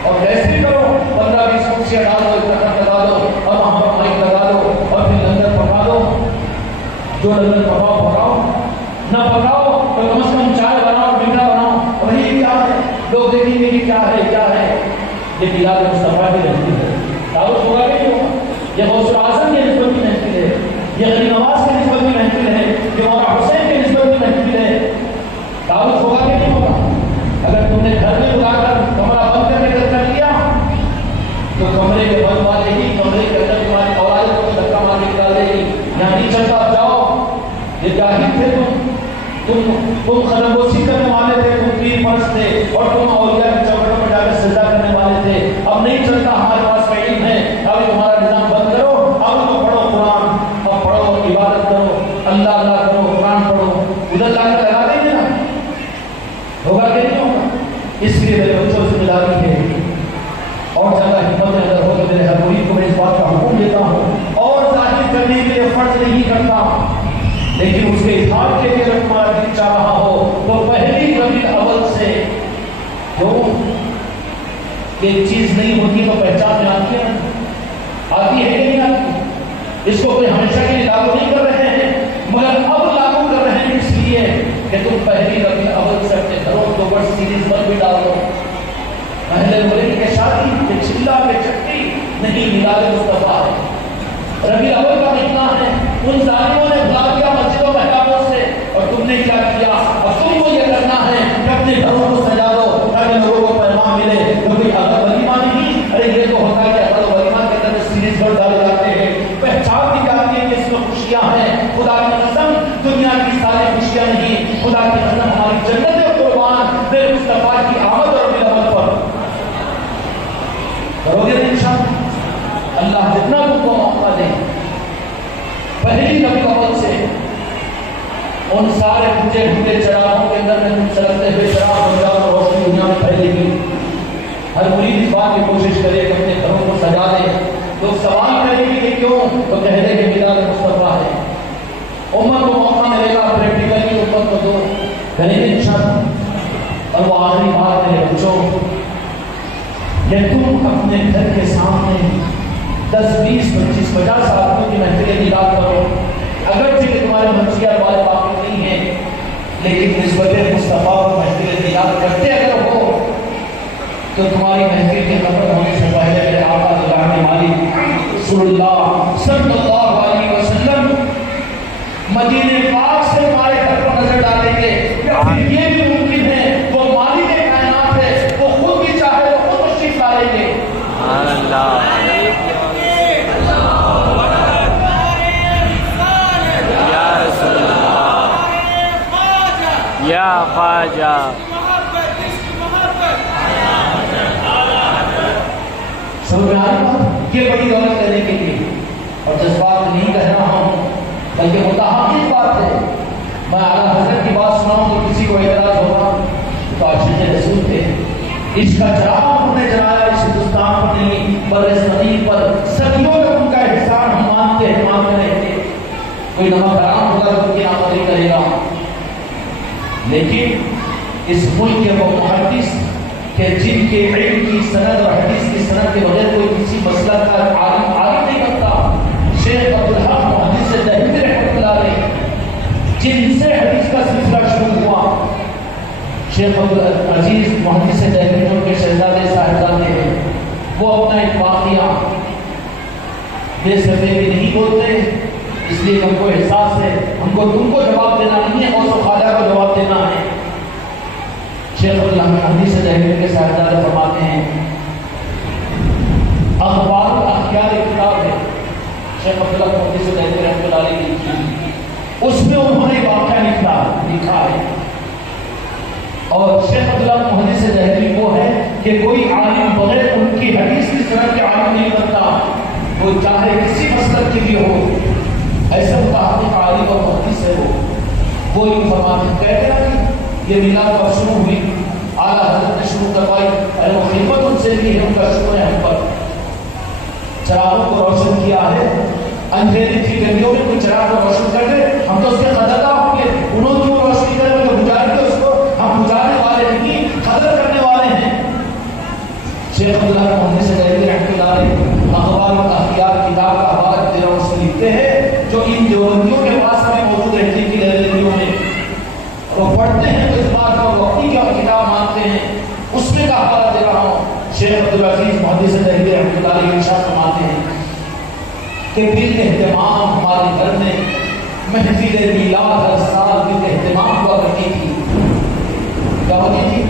اور ویسے کرو 15 20 کرسیاں ڈال دو، ایک لگا دو، اور وہاں پر مائک لگا دو، اور پھر لنگر پکا دو، جو لنگر پکاؤ نہ پکاؤ تو کم از کم چائے بناؤ، میٹھا بناؤ، وہی کیا ہے، لوگ دیکھیں گے کہ کیا ہے کیا ہے۔ یہ میلاد مصطفیٰ کی محفل ہے، دعوت ہوگا کہ نہیں ہوگا؟ یہ غوث اعظم کی نسبت کی محفل ہے، یہ غنی نواز کی نسبت کی محفل ہے، یہ مولانا حسین کی نسبت کی محفل ہے، دعوت ہوگا کہ نہیں ہوگا؟ اگر تم نے گھر میں بلا کر کمرہ بند کر کے کر لیا تو کمرے کے بند والے ہی کمرے کے اندر تمہاری اولاد کو دھکا مار کے ڈال دے گی، یہاں نہیں چلتا جاؤ، یہ جاہل تھے تم خدموسی کرنے والے تھے، تم پیر پرست تھے، اور تم اولیاء کی چوکھٹوں پر جا کر سجدہ کرنے والے تھے، اب نہیں چلتا، ہمارے پاس کا علم ہے، اب تمہارا نظام بند کرو، اب تو پڑھو قرآن، اب پڑھو عبادت کرو، اللہ اللہ کرو، قرآن پڑھو، ادھر لا کر لگا دیں گے نا، ہوگا کہ نہیں ہوگا؟ اس لیے میرے بچوں ذمہ داری ہے، اور زیادہ ہمت اگر ہو تو میرے ہر مرید کو میں اس بات کا حکم دیتا ہوں، اور ظاہر کرنے کے لیے فرض نہیں کرتا، لیکن اس کے اظہار کے لیے اگر تمہارا دل چاہ رہا ہو تو پہلی ربیع الاول سے جو ایک چیز نہیں ہوتی تو پہچان میں آتی ہے کہ نہیں آتی؟ اس کو کوئی ہمیشہ کے لیے لاگو نہیں کر رہے ہیں، مگر اب لاگو کر رہے ہیں اس لیے کہ تم پہلی ربیع الاول سے اپنے گھروں کے اوپر سیریز پر بھی ڈال دو۔ پہلے بولے کہ شادی بے چلا بے چٹی نہیں، میلاد مصطفیٰ ہے۔ ربیع الاول کا مہینہ ہے، ان ظالموں نے بھلا دیا مسجدوں محرابوں سے، اور تم نے کیا کیا؟ اب تم کو یہ کرنا ہے کہ اپنے گھروں کو سجا دو تاکہ لوگوں کو پیغام ملے، کیونکہ اگر ولیمہ نہیں، ارے یہ تو ہوتا ہے کہ اگر ولیمہ کے اندر سیریز بڑھ ڈالے جاتے ہیں، پہچان دی جاتی ہے کہ اس میں خوشیاں ہیں۔ خدا کی قسم دنیا کی ساری خوشیاں نہیں، خدا کی قسم ہماری جنت قربان دے مصطفیٰ کی آمد اور ربیع الاول پر کرو گے انشاءاللہ۔ اللہ جتنا تم کو موقع دے، پہلی ربیع الاول سے ان سارے بجے بجے چراغوں کے اندر میں تم چلتے ہوئے چراغ بن جاؤ اور روشنی دنیا میں پھیلے گی۔ ہر مرید اس بات کی کوشش کرے کہ اپنے گھروں کو سجا دے۔ لوگ سوال کریں گے کہ کیوں، تو کہہ دے کہ میلاد مصطفیٰ ہے۔ امت کو موقع ملے گا پریکٹیکلی امت کو دو کریں گے انشاءاللہ۔ اور وہ آخری بات میرے بچوں، کہ تم اپنے گھر کے سامنے 10 20 25 50 آدمیوں کی محفلیں میلاد کرو، اگرچہ کہ تمہارے منشیات والے واقع نہیں ہیں، لیکن نسبت مصطفیٰ کو محفلیں میلاد کرتے اگر ہو تو تمہاری محفل کے ختم ہونے سے پہلے میرے آقا دلانے والی رسول اللہ صلی اللہ علیہ وسلم مدینہ پاک سے تمہارے گھر پر نظر ڈالیں گے۔ پھر یہ بھی ممکن ہے وہ مالک کائنات ہے، وہ خود بھی چاہے تو خود تشریف ڈالیں گے۔ اللہ یا خواجہ یہ بڑی دولت لینے کے لیے، اور جذبات نہیں کہہ رہا ہوں بلکہ متحقق بات ہے۔ میں اعلیٰ حضرت کی بات سناؤں تو کسی کو اعتراض ہوگا، تو عاشق رسول تھے، عشق کا چراغ انہوں نے جلایا اس ہندوستان پر نہیں بر صغیر پر، صدیوں میں ان کا احسان ہم مانتے ہیں، مانتے رہتے۔ کوئی نمک حرام ہوگا تو ان کی نامزدی کرے گا، لیکن اس ملک کے وہ محدث کہ جن کے علم کی سند اور حدیث کی سند کے بغیر کوئی کسی مسئلہ کا عالم نہیں کرتا، شیخ عبدالحق محدث دہلوی رحمۃ اللہ علیہ، جن سے حدیث کا سلسلہ شروع ہوا، شیخ عبدالعزیز محدث دہلوی جو کے شہزادے صاحبزادے ہیں، وہ اپنا ایک واقعہ بے صفحے بھی نہیں بولتے، اس لیے ہم کو احساس ہے ہم کو تم کو جواب دینا نہیں ہے، غوث و خواجہ کو جواب دینا ہے۔ شیخ حدیث دہلوی کے صاحبزادے فرماتے ہیں، اخبار الاخیار ایک کتاب ہے شیخ عبداللہ حدیث دہلوی رحمۃ اللہ علیہ کی، اس میں انہوں نے واقعہ لکھا ہے، اور شیخ عبداللہ محدث دہلوی وہ ہے کہ کوئی عالم بغیر ان کی حدیث کی سند کے عالم نہیں بنتا، وہ چاہے کسی مسلک کی بھی ہو، ایسا متحقق عالم اور محدث ہے وہ یوں فرماتے کہتے ہیں کہ یہ میلاد کب شروع ہوئی، اعلیٰ حضرت نے شروع کروائی، ارے وہ خدمت ان سے بھی ہے، ان کا شکر ہے ہم پر، چراغوں کو روشن کیا ہے، اندھیری تھی گلیوں میں کوئی چراغ کو روشن کر دے ہم تو اس کے قدرداں ہوں گے، انہوں نے کیوں روشنی کر کے بجھائیں گے اس کو، ہم بجھانے والے نہیں قدر کرنے والے ہیں۔ شیخ عبداللہ محدث دہلوی رحمۃ اللہ علیہ اخبار الاخیار کتاب کا حوالہ دے رہا ہوں، اس میں لکھتے ہیں جو ان دیوبندیوں کے پاس ہمیں موجود رہتی تھی لائبریریوں میں، وہ پڑھتے ہیں تو اس بات کو وقتی کا کتاب مانتے ہیں، اس میں کا حوالہ دے رہا ہوں۔ شیخ عبدالعزیز محدث دہلوی رحمۃ اللہ علیہ ارشاد فرماتے ہیں کہ بال اہتمام ہمارے گھر میں محفل میلاد ہر سال بال اہتمام ہوا کرتی تھی، کیا ہوتی تھی؟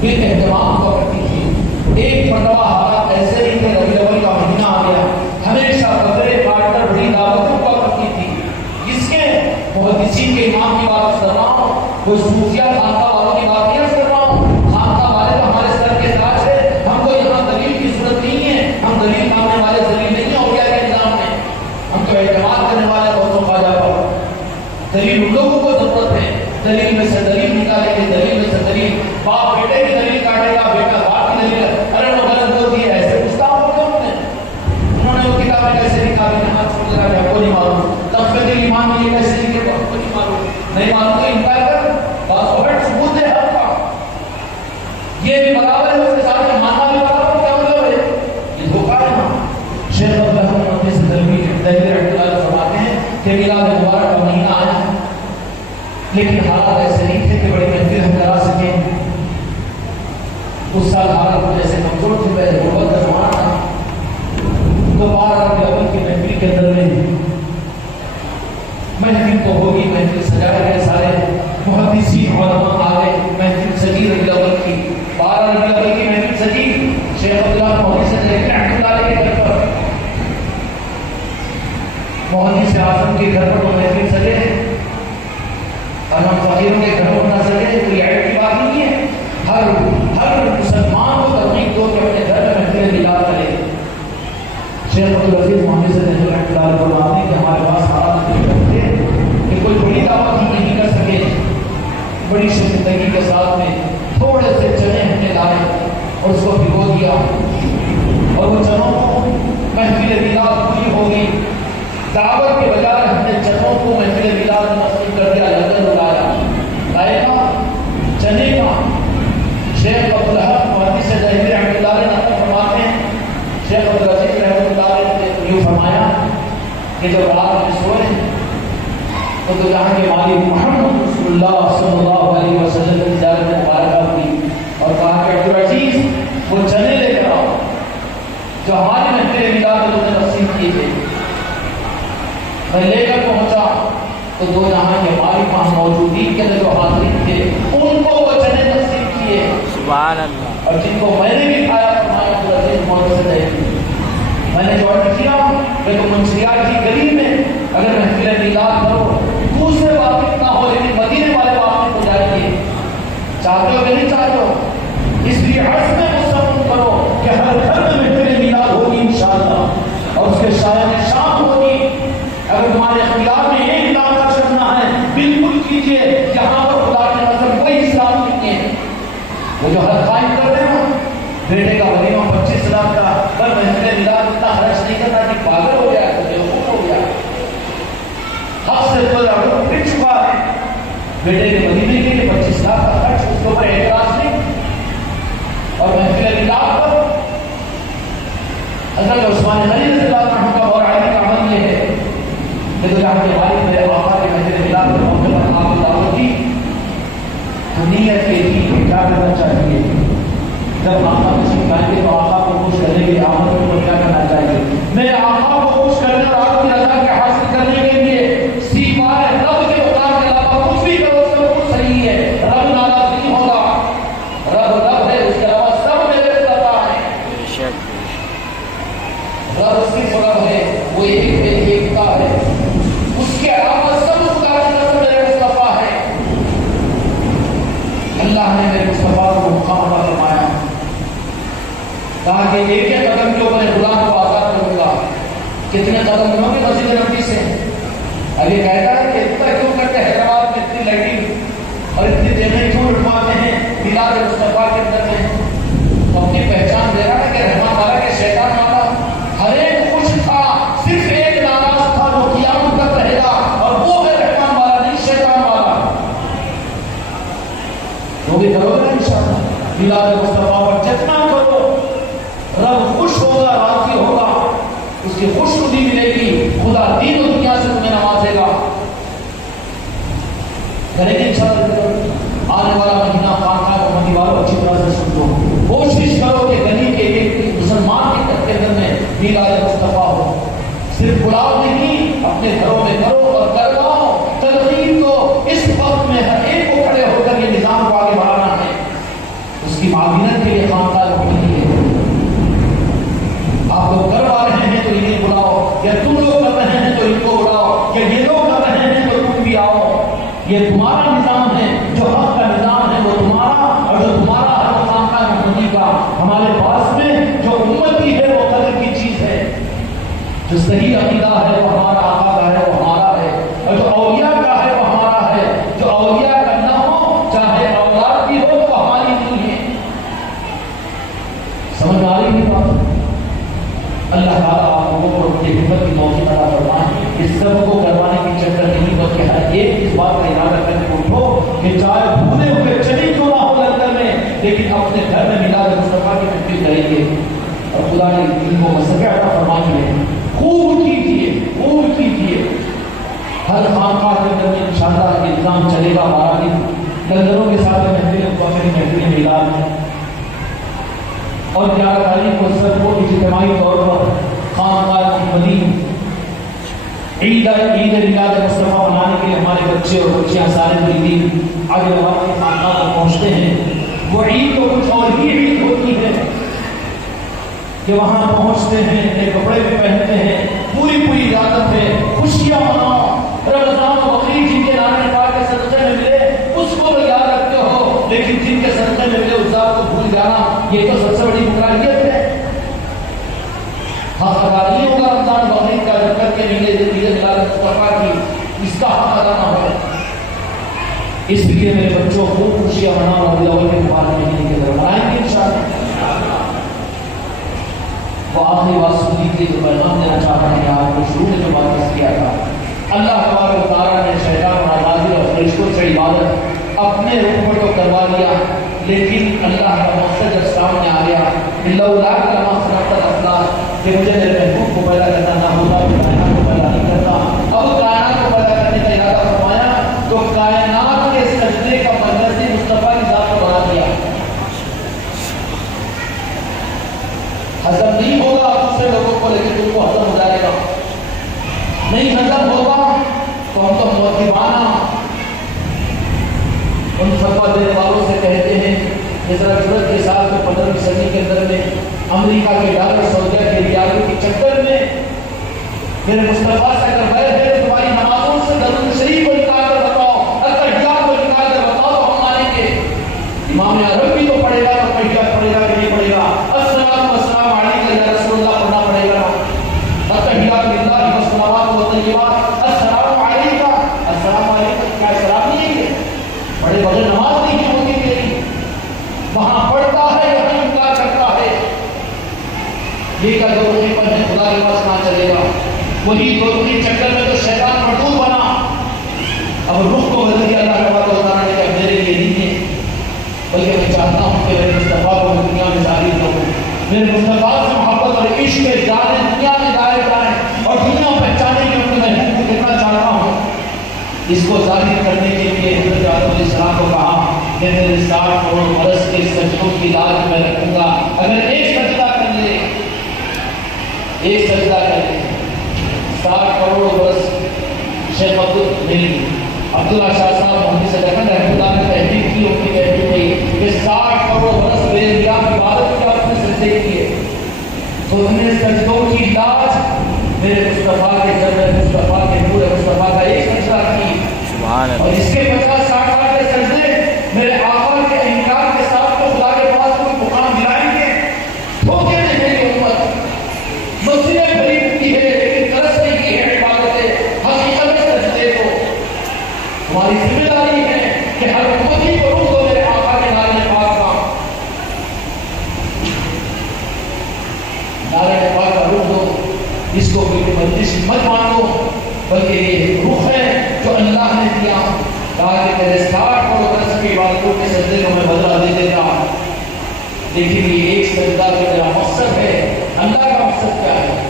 بال اہتمام ہوا کرتی تھی۔ ایک مرتبہ حالات ایسے ہی کہ ربیع الاول کا مہینہ آ گیا، ہمیشہ بکرے کاٹ کر بڑی دعوتیں ہوا کرتی تھی، جس کے محدثین کے امام کی بات کر رہا ہوں، کوئی صوفیہ خانقاہ والوں کی بات نہیں کر رہا ہوں، خانقاہ والے تو ہمارے سر کے تاج ہے، ہم کو یہاں دلیل کی ضرورت نہیں ہے، ہم دلیل ماننے والے دلیل نہیں ہیں اولیاء کے نظام میں، ہم تو اعتماد کرنے والے غوث و خواجہ پر، دلیل ان لوگوں کو ضرورت ہے، دلیل میں سے دلیل نکالیں گے، دلیل میں سے دلیل، باپ بیٹے کی دلیل کاٹے گا، بیٹا باپ کی دلیل، ارے وہ غلط بول دی ہے، ایسے گستاخ ہو گئے انہوں نے وہ کتابیں کیسے نکالی، نماز چھوڑ دیا کہ آپ کو نہیں معلوم، تخفیت ایمان یہ کیسے لکھے تو آپ کو نہیں معلوم، نہیں معلوم تو انکار کر، بات کو ہٹ ثبوت ہے حق کا، یہ بھی برابر ہے اس کے ساتھ ماننا بھی برابر، کیا مطلب ہے؟ یہ دھوکہ ہے نا۔ شیخ عبداللہ محدث دہلوی رحمۃ اللہ فرماتے ہیں کہ میلاد مبارک کا مہینہ آیا، لیکن حالات ایسے نہیں تھے کہ بڑی محفل ہم کرا سکیں، اس سال حالت جیسے کمزور تھے، پہلے غربت کا زمانہ تھا، تو 12 ربیع الاول کی محفل کے اندر میں محفل تو ہوگی، محفل سجائے گئے، سارے محدثین علماء آ گئے، محفل سجی ربیع الاول کی، 12 ربیع الاول کی محفل سجی شیخ عبداللہ محدث رحمۃ اللہ علیہ کے گھر پر، محدث اعظم کے گھر پر وہ محفل سجے، اور ہم فقیروں کے گھروں پر نہ سجے، کوئی عیب کی بات نہیں ہے۔ ہر مسلمان کو ترغیب دو کہ اپنے گھر میں محفل میلاد کرے۔ شیخ عبدالعزیز محمد سے رحمۃ اللہ علیہ فرماتے ہیں کہ ہمارے پاس حالات تھے کہ کوئی بڑی دعوت ہم نہیں کر سکے، بڑی شرمندگی کے ساتھ میں تھوڑے سے چنے ہم نے لائے اور اس کو بھگو دیا، اور وہ چنوں کو محفل میلاد پوری ہو گئی، دعوت کے بجائے ہم نے چنوں کو محفل میلاد مسجد کر دیا، لنگر اڑایا، لائے گا چنے کا۔ شیخ عبدالحق محدث ظاہری رحمۃ اللہ علیہ نقل فرماتے ہیں، شیخ عبدالعزیز رحمۃ اللہ علیہ نے یوں فرمایا کہ جب رات میں سوئے تو جہاں کے مالک محمد رسول اللہ صلی اللہ علیہ وسلم کی زیارت مبارکہ ہوئی اور کہا کہ عبدالعزیز وہ چنے لے کر آؤ جو ہمارے محفل میلاد میں تم نے تقسیم کیے تھے۔ میں لے کر پہنچا تو دو جہاں کے مالک وہاں موجودین کے اندر جو حاضرین تھے ان کو وہ چنے تقسیم کیے، سبحان اللہ، اور جن کو میں نے بھی کھایا فرمایا عبدالعزیز محمد سے رہے۔ میں نے جو عرض کیا کہ تم منشیات کی گلی میں اگر محفل میلاد کرو دوسرے واقف نہ ہو لیکن مدینے والے واقف ہو جائیں گے، چاہتے ہو کہ نہیں چاہتے ہو؟ اس لیے عرض میں مصمم کرو کہ ہر گھر میں محفل میلاد ہوگی انشاءاللہ، اور اس کے شاعر شام ہوگی۔ اگر تمہارے اختیار میں ایک علاقہ چلنا ہے بالکل کیجیے، یہاں پر خدا کی نظر کوئی اسلام نہیں ہے۔ وہ جو حد قائم کر دے نا بیٹے کا ولیمہ 25 لاکھ کا، پر محفل میلاد اتنا خرچ نہیں کرتا کہ پاگل ہو گیا، بیوقوف ہو گیا، حق سے تو پھر چکا ہے۔ بیٹے کے ولیمے کے لیے 25 لاکھ کا خرچ، اس کے اوپر اعتراض نہیں۔ اور محفل میلاد پر حضرت عثمان غنی رضی اللہ عنہ کا اور علی کا عمل یہ ہے کہ تو جہاں کے والد میرے آقا کے محفل میلاد کے موقع پر آپ نے دعوت دی تو نیت یہ تھی کہ کیا کرنا چاہیے، جب آقا تشریف لائیں گے تو آقا کو خوش کرنے کے لیے آمد پر کیا کرنا چاہیے؟ میرے آقا کو خوش کرنے اور آپ کی رضا کے حاصل کرنے کے لیے سوائے رب کے مقام کے علاوہ کچھ بھی کرو سب کچھ صحیح ہے، رب ناراض نہیں ہوگا، رب ہے، اس کے علاوہ سب میرے رضا ہے، رب اس کی سبب ہے، وہ ایکتا ہے، اس کے علاوہ سب اس کا نظر میرے مصطفیٰ ہے۔ اللہ نے میرے مصطفیٰ کو مقام پر فرمایا، کہا کہ ایک ایک قدم کے اوپر غلام کو آزاد کروں گا۔ کتنے قدم ہوں گے مسجد نبوی سے؟ اب یہ کہتا ہے کہ اتنا کیوں کرتے ہیں حیدرآباد میں اتنی لائٹنگ اور اتنی جگہیں کیوں لٹواتے ہیں میلاد مصطفیٰ کے اندر میں؟ تو اپنی پہچان دے رہا ہے کہ رحمان والا کہ شیطان والا ہر ایک خوش تھا، صرف ایک ناراض تھا جو قیامت تک رہے گا، اور وہ ہے رحمان والا نہیں شیطان والا۔ وہ بھی کرو گے انشاءاللہ میلاد مصطفیٰ پر جتنا کرو رب خوش ہوگا، راضی ہوگا، اس کی خوش خودی ملے گی، خدا دین و دنیا سے تمہیں نوازے گا۔ کریں گے انشاءاللہ آنے والا مہینہ خانقاہ کمیٹی والوں اچھی طرح سے سمجھو، کوشش کرو کہ گلی کے ایک مسلمان کے گھر کے اندر میں میلاد مصطفیٰ ہو، صرف بلاؤ نہیں، اپنے گھروں میں کرو اور کرواؤ، ترغیب دو۔ اس وقت میں ہر ایک کو کھڑے ہو کر یہ نظام کو آگے بڑھانا ہے، اس کی معاونت کے لیے خانقاہ کمیٹی ہے۔ آپ لوگ کروا رہے ہیں تو انہیں بلاؤ، یا تم لوگ کر رہے ہیں تو ان کو بلاؤ، یا یہ لوگ کر رہے ہیں تو تم بھی آؤ۔ یہ تمہارا نظام ہے، جو حق کا نظام ہے وہ تمہارا، اور جو تمہارا ہے وہ خانقاہ محمدی کا۔ ہمارے پاس میں جو امتی ہے وہ قدر کی چیز ہے، جو صحیح عقیدہ ہے وہ ہمارا آقا کا ہے، وہ ہمارا ہے، اور جو اولیاء کا ہے وہ ہمارا ہے۔ جو اولیاء کا نہ ہو چاہے اولاد بھی ہو تو وہ ہماری نہیں ہے۔ سمجھ آ رہی ہے بات؟ اللہ تعالیٰ آپ لوگوں کو اپنی حکمت کی توفیق عطا فرمائے، اس سب کو کروانے کی چکر نہیں، بلکہ ہر ایک اس بات کا ارادہ کر کے اٹھو کہ چاہے بھولے ہوئے چلی کیوں نہ ہو لندن میں، لیکن اپنے گھر میں میلاد مصطفیٰ کی محفل کریں گے، اور خدا نے ان کو مسئلہ عطا فرمائی ہے۔ خوب کیجیے، خوب کیجیے، ہر خانقاہ کے اندر میں انشاءاللہ انتظام چلے گا، 12 دن لنگروں کے ساتھ محفل میلاد اور 11 تاریخ کو سب کو اجتماعی طور پر خانقاہ محمدی عید میلاد مصطفیٰ منانے کے لیے ہمارے بچے اور بچیاں سارے مریدین آج رواں کے خانقاہ کو پہنچتے ہیں۔ وہ عید تو کچھ اور ہی عید ہوتی ہے کہ وہاں پہنچتے ہیں، نئے کپڑے بھی پہنتے ہیں، پوری عادت ہے، خوشیاں مناؤ، رمضان و بقرعید جن کے نام پاک کے صدقے میں ملے اس کو تو یاد رکھتے ہو، لیکن جن کے صدقے میں ملے اس ذات کو بھول جانا یہ تو سب سے بڑی بکاریت ہے۔ حق ادا نہیں ہوگا رمضان و بقرعید کا جب تک کہ عید میلاد مصطفیٰ کی اس کا حق ادا نہ ہو۔ اس لیے میرے بچوں خوب خوشیاں مناؤ، ربیع الاول کے مبارک مہینے کے اندر منائیں گے انشاءاللہ۔ وہ آخری بات سن لیجیے جو پیغام دینا چاہتا ہے کہ آپ کو شروع میں جو بات کیا تھا، اللہ تبارک و تعالیٰ نے شیطان اور عبادت اور فرشتوں سے عبادت اپنے روح پر تو کروا لیا، لیکن اللہ کا مقصد جب سامنے آ گیا لولا کما خلقت الافلاک کہ مجھے میرے محبوب کو پیدا کرنا نہ ہوتا تو کائنات کو پیدا نہیں کرتا۔ اب کائنات کو پیدا کرنے کا ارادہ فرمایا تو کائنات کے سجدے کا مرکز مصطفیٰ کی ذات کو بنا دیا۔ ہضم نہیں ہوگا دوسرے لوگوں کو، لیکن تم کو ہضم ہو جائے گا۔ نہیں ہضم ہوگا تو ہم تو مؤدبانہ ان فتویٰ دینے والوں سے کہتے ہیں کہ ذرا ضرورت کے ساتھ 15ویں صدی کے اندر میں امریکہ کے ڈالر، سعودیہ کے ریالوں کے چکر میں میرے مصطفیٰ سے اگر غیر ہے تمہاری نمازوں سے درود شریف کو نکال کر بتاؤ، التحیات کو نکال کر بتاؤ تو ہم مانیں گے۔ امام عرب بھی تو پڑھے گا تو تحیات پڑھے گا کہ نہیں پڑھے گا؟ السلام والسلام علیک یا رسول اللہ پڑھنا پڑے گا۔ التحیات للہ والصلوات والطیبات السلام علیکہ، السلام علیکم کیا سلام نہیں ہے؟ بڑے بغیر نماز نہیں ہوتی تیری، وہاں پڑھتا ہے یہاں انکار کرتا ہے۔ یہ کا دور نہیں پر ہے، خدا کے پاس کہاں چلے گا؟ وہی دور کے چکر میں تو شیطان مردود بنا، اب رخ کو بدل دیا اللہ تبارک و تعالیٰ نے کہ میرے لیے نہیں ہے، بلکہ میں چاہتا ہوں کہ میرے مصطفیٰ کو میں دنیا میں ظاہر کروں، میرے مصطفیٰ سے محبت اور عشق کے جانے دنیا میں ظاہر کریں اور دنیا پہچانے کے اپنے محبوب کو کتنا چاہتا ہوں۔ اس کو ظاہر کرنے کے لیے حضرت آدم علیہ السلام کو کہا کہ میرے 60 کروڑ برس کے سجدوں کی لاج میں رکھوں گا، اگر ایک سجدہ کر لے، ایک سجدہ کر لے 60 کروڑ برس۔ شیخ عبداللہ شاہ صاحب محمد سے رحمۃ اللہ نے تحقیق کی، ان کی تحقیق کی کہ 60 کروڑ برس بے انتہا عبادت کیا اس نے سجدے کیے، تو ان نے سجدوں کی لاج میرے مصطفیٰ کے جنت مصطفیٰ کے نور مصطفیٰ کا ایک سجدہ کی، اور اس کے 50-60 سال کے سجدے میرے آقا کے انکار کے ساتھ تو خدا کے پاس کوئی مقام دلائیں گے؟ دھوکے میں میری امت مسجدیں بھری ہوتی ہے لیکن ترس نہیں ہے عبادتیں، حقیقت سجدے کو ہماری ذمہ داری ہے کہ ہر امتی کو روح دو میرے آقا کے نعرے پاک کا، نعرے پاک کا روح دو، اس کو کوئی مجلس مت مانو، بلکہ یہ روح ہے جو اللہ نے دیا، کہا کہ تیرے 60 کروڑ برس کی عبادتوں کے سجدے کو میں بدلہ دے دیتا، لیکن یہ ایک سجدہ جو میرا مقصد ہے، اللہ کا مقصد کیا ہے؟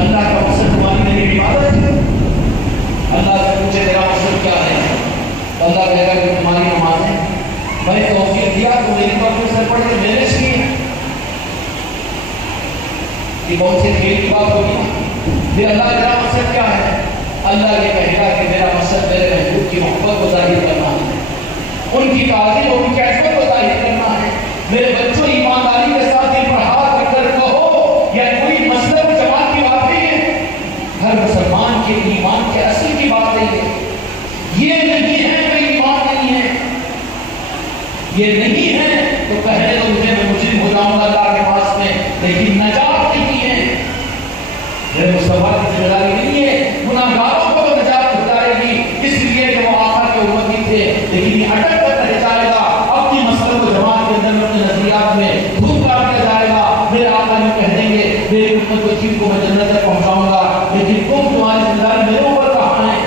اللہ کا مقصد تمہاری میری عبادت ہے۔ اللہ سے پوچھے تیرا مقصد کیا ہے؟ تو اللہ کہے گا کہ تمہاری نمازیں میں نے توفیق دیا تو میری پر سے پڑھ کے مینج کی، یہ کون سے کھیل کی بات ہوگی؟ پھر اللہ کا مقصد کیا ہے؟ اللہ یہ کہے گا کہ میرا مقصد میرے محبوب کی محبت کو ظاہر کرنا ہے، ان کی تعظیم اور ان کی عظمت کو ظاہر کرنا ہے۔ میرے بچوں ایمانداری کے ساتھ دل پر ہاتھ رکھ کر کہو یا کوئی مذہب جماعت کی بات نہیں ہے، ہر مسلمان کے ایمان کے اصل کی بات ہے یہ نہیں ہے کہ ایمان نہیں ہے، یہ نہیں ہے تو پہلے تو میں مجرم ہو جاؤں گا اللہ کے پاس میں، لیکن نجات نہیں ہے، میرے مصطفیٰ کی ذمہ داری نہیں ہے، گناہگاروں کو تو نجات ہو جائے گی، اس لیے کہ وہ آقا کے امتی تھے، لیکن یہ اٹک کر رہ جائے گا، اپنی مسلک و جماعت کے اندر اپنے نظریات میں دھوپ کاٹ دیا جائے گا، میرے آقا نے کہہ دیں گے میری امت کو جن کو میں جنت تک پہنچاؤں گا، لیکن تم تمہاری ذمہ داری میرے اوپر کہاں ہے؟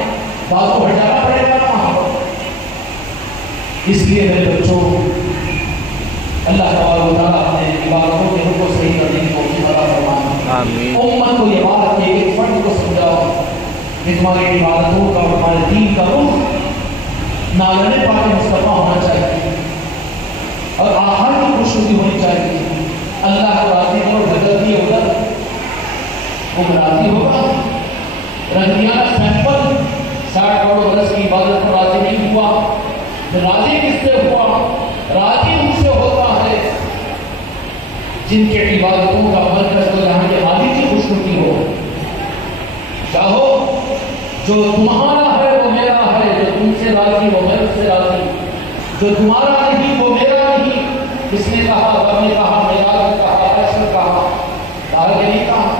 بات کو ہٹانا پڑے گا نا وہاں پر۔ اس لیے میرے بچوں اللہ تبارک و تعالیٰ اپنے عبادتوں کے حکم کو صحیح کرنے کی توفیق عطا فرمائے۔ امت کو یہ بات ایک فرد کو سمجھاؤ کہ تمہاری عبادتوں کا اور تمہارے دین کا رخ نالنے پاک مصطفیٰ ہونا چاہیے، اور آخر کی خوش وہ راضی ہوگا؟ رنگیانا سیمپل 60 کروڑ برس کی عبادت پر راضی نہیں ہوا، راضی کس سے ہوا؟ راضی ان سے ہوتا ہے جن کے عبادتوں کا مرکز تو جہاں کے راضی کی خوشنودی ہو۔ چاہو جو تمہارا ہے وہ میرا ہے، جو تم سے راضی وہ میں سے راضی، جو تمہارا نہیں وہ میرا نہیں۔ کس نے کہا؟ رب نے کہا، میرا نے کہا، عرش کہا، دار کے نہیں کہا۔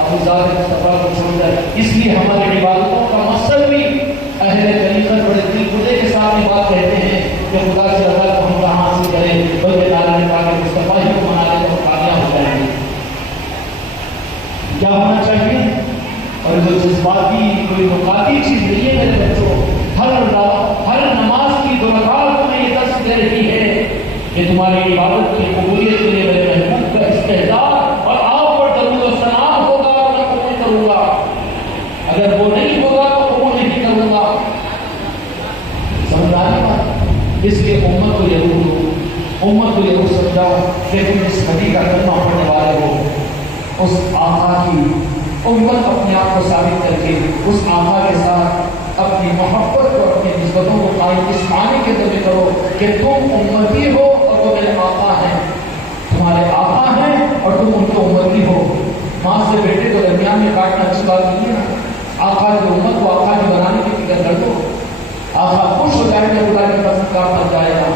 ابو ذر مصطفیٰ کو چھوڑ کر اس لیے ہماری عبادتوں کا مقصد بھی اہل طریقت بڑے دل خدے کے ساتھ یہ بات کہتے ہیں کہ خدا سے اللہ کو ہم کہاں حاصل کریں، بلکہ تعالیٰ نے کہا کہ مصطفیٰ ہی کو منا لے تو ہم کامیاب ہو جائیں گے۔ کیا ہونا چاہیے؟ اور جو جذباتی کوئی نکاتی چیز نہیں ہے میرے بچوں، ہر نماز کی 2 رکعت میں یہ درس دے رہی ہے کہ تمہاری عبادت کی قبولیت کے لیے میرے محبوب کا استحضار اور آپ پر درود و سلام ہوگا تو میں قبول کروں گا، اگر وہ نہیں ہوگا تو قبول نہیں کروں گا۔ سمجھ آ رہی بات؟ اس لیے امت کو ضرور سمجھاؤ کہ تم اس نبی کا کلمہ پڑھنے والے ہو، اس آقا کی امت اپنے آپ کو ثابت کر کے اس آقا کے ساتھ اپنی محبت اور اپنی نسبتوں کو قائم اس معنی کے ذریعے کرو کہ تم امتی ہو اور وہ میرے آقا ہیں، تمہارے آقا ہیں اور تم ان کے امتی ہو۔ ماں سے بیٹے کو درمیان میں کاٹنا اچھی بات نہیں ہے نا۔ آقا کی امت کو آقا کی بنانے کی فکر کر دو، آقا خوش ہو جائے گا، خدا کی پسند کا بن جائے گا۔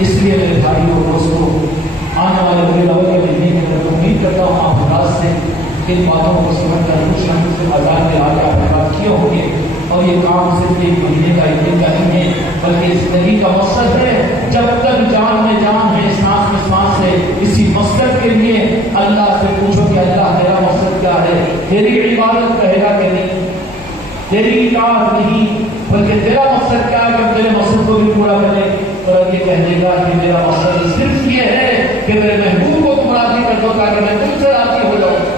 اس لیے میرے بھائیوں اور دوستوں، آنے والے بڑے لوگوں کے ملنے کی میں امید کرتا ہوں آپ حضرات سے ان باتوں کو سمجھ کر کچھ نہ کچھ آزاد کے آگے آپ نے بات کیے ہوں گے، اور یہ کام صرف 1 مہینے کا 1 دن کا نہیں ہے، بلکہ زندگی کا مقصد ہے۔ جب تک جان میں جان ہے، سانس میں سانس ہے، اسی مقصد کے لیے اللہ سے پوچھو کہ اللہ تیرا مقصد کیا ہے؟ تیری عبادت کہے گا کہ نہیں، تیری اطاعت نہیں، بلکہ تیرا مقصد کیا ہے کہ تیرے مقصد کو بھی پورا کرے؟ اور یہ کہہ دے گا کہ میرا مقصد صرف یہ ہے کہ میرے محبوب کو تم راضی کر دو تاکہ میں تم سے راضی ہو جاؤں۔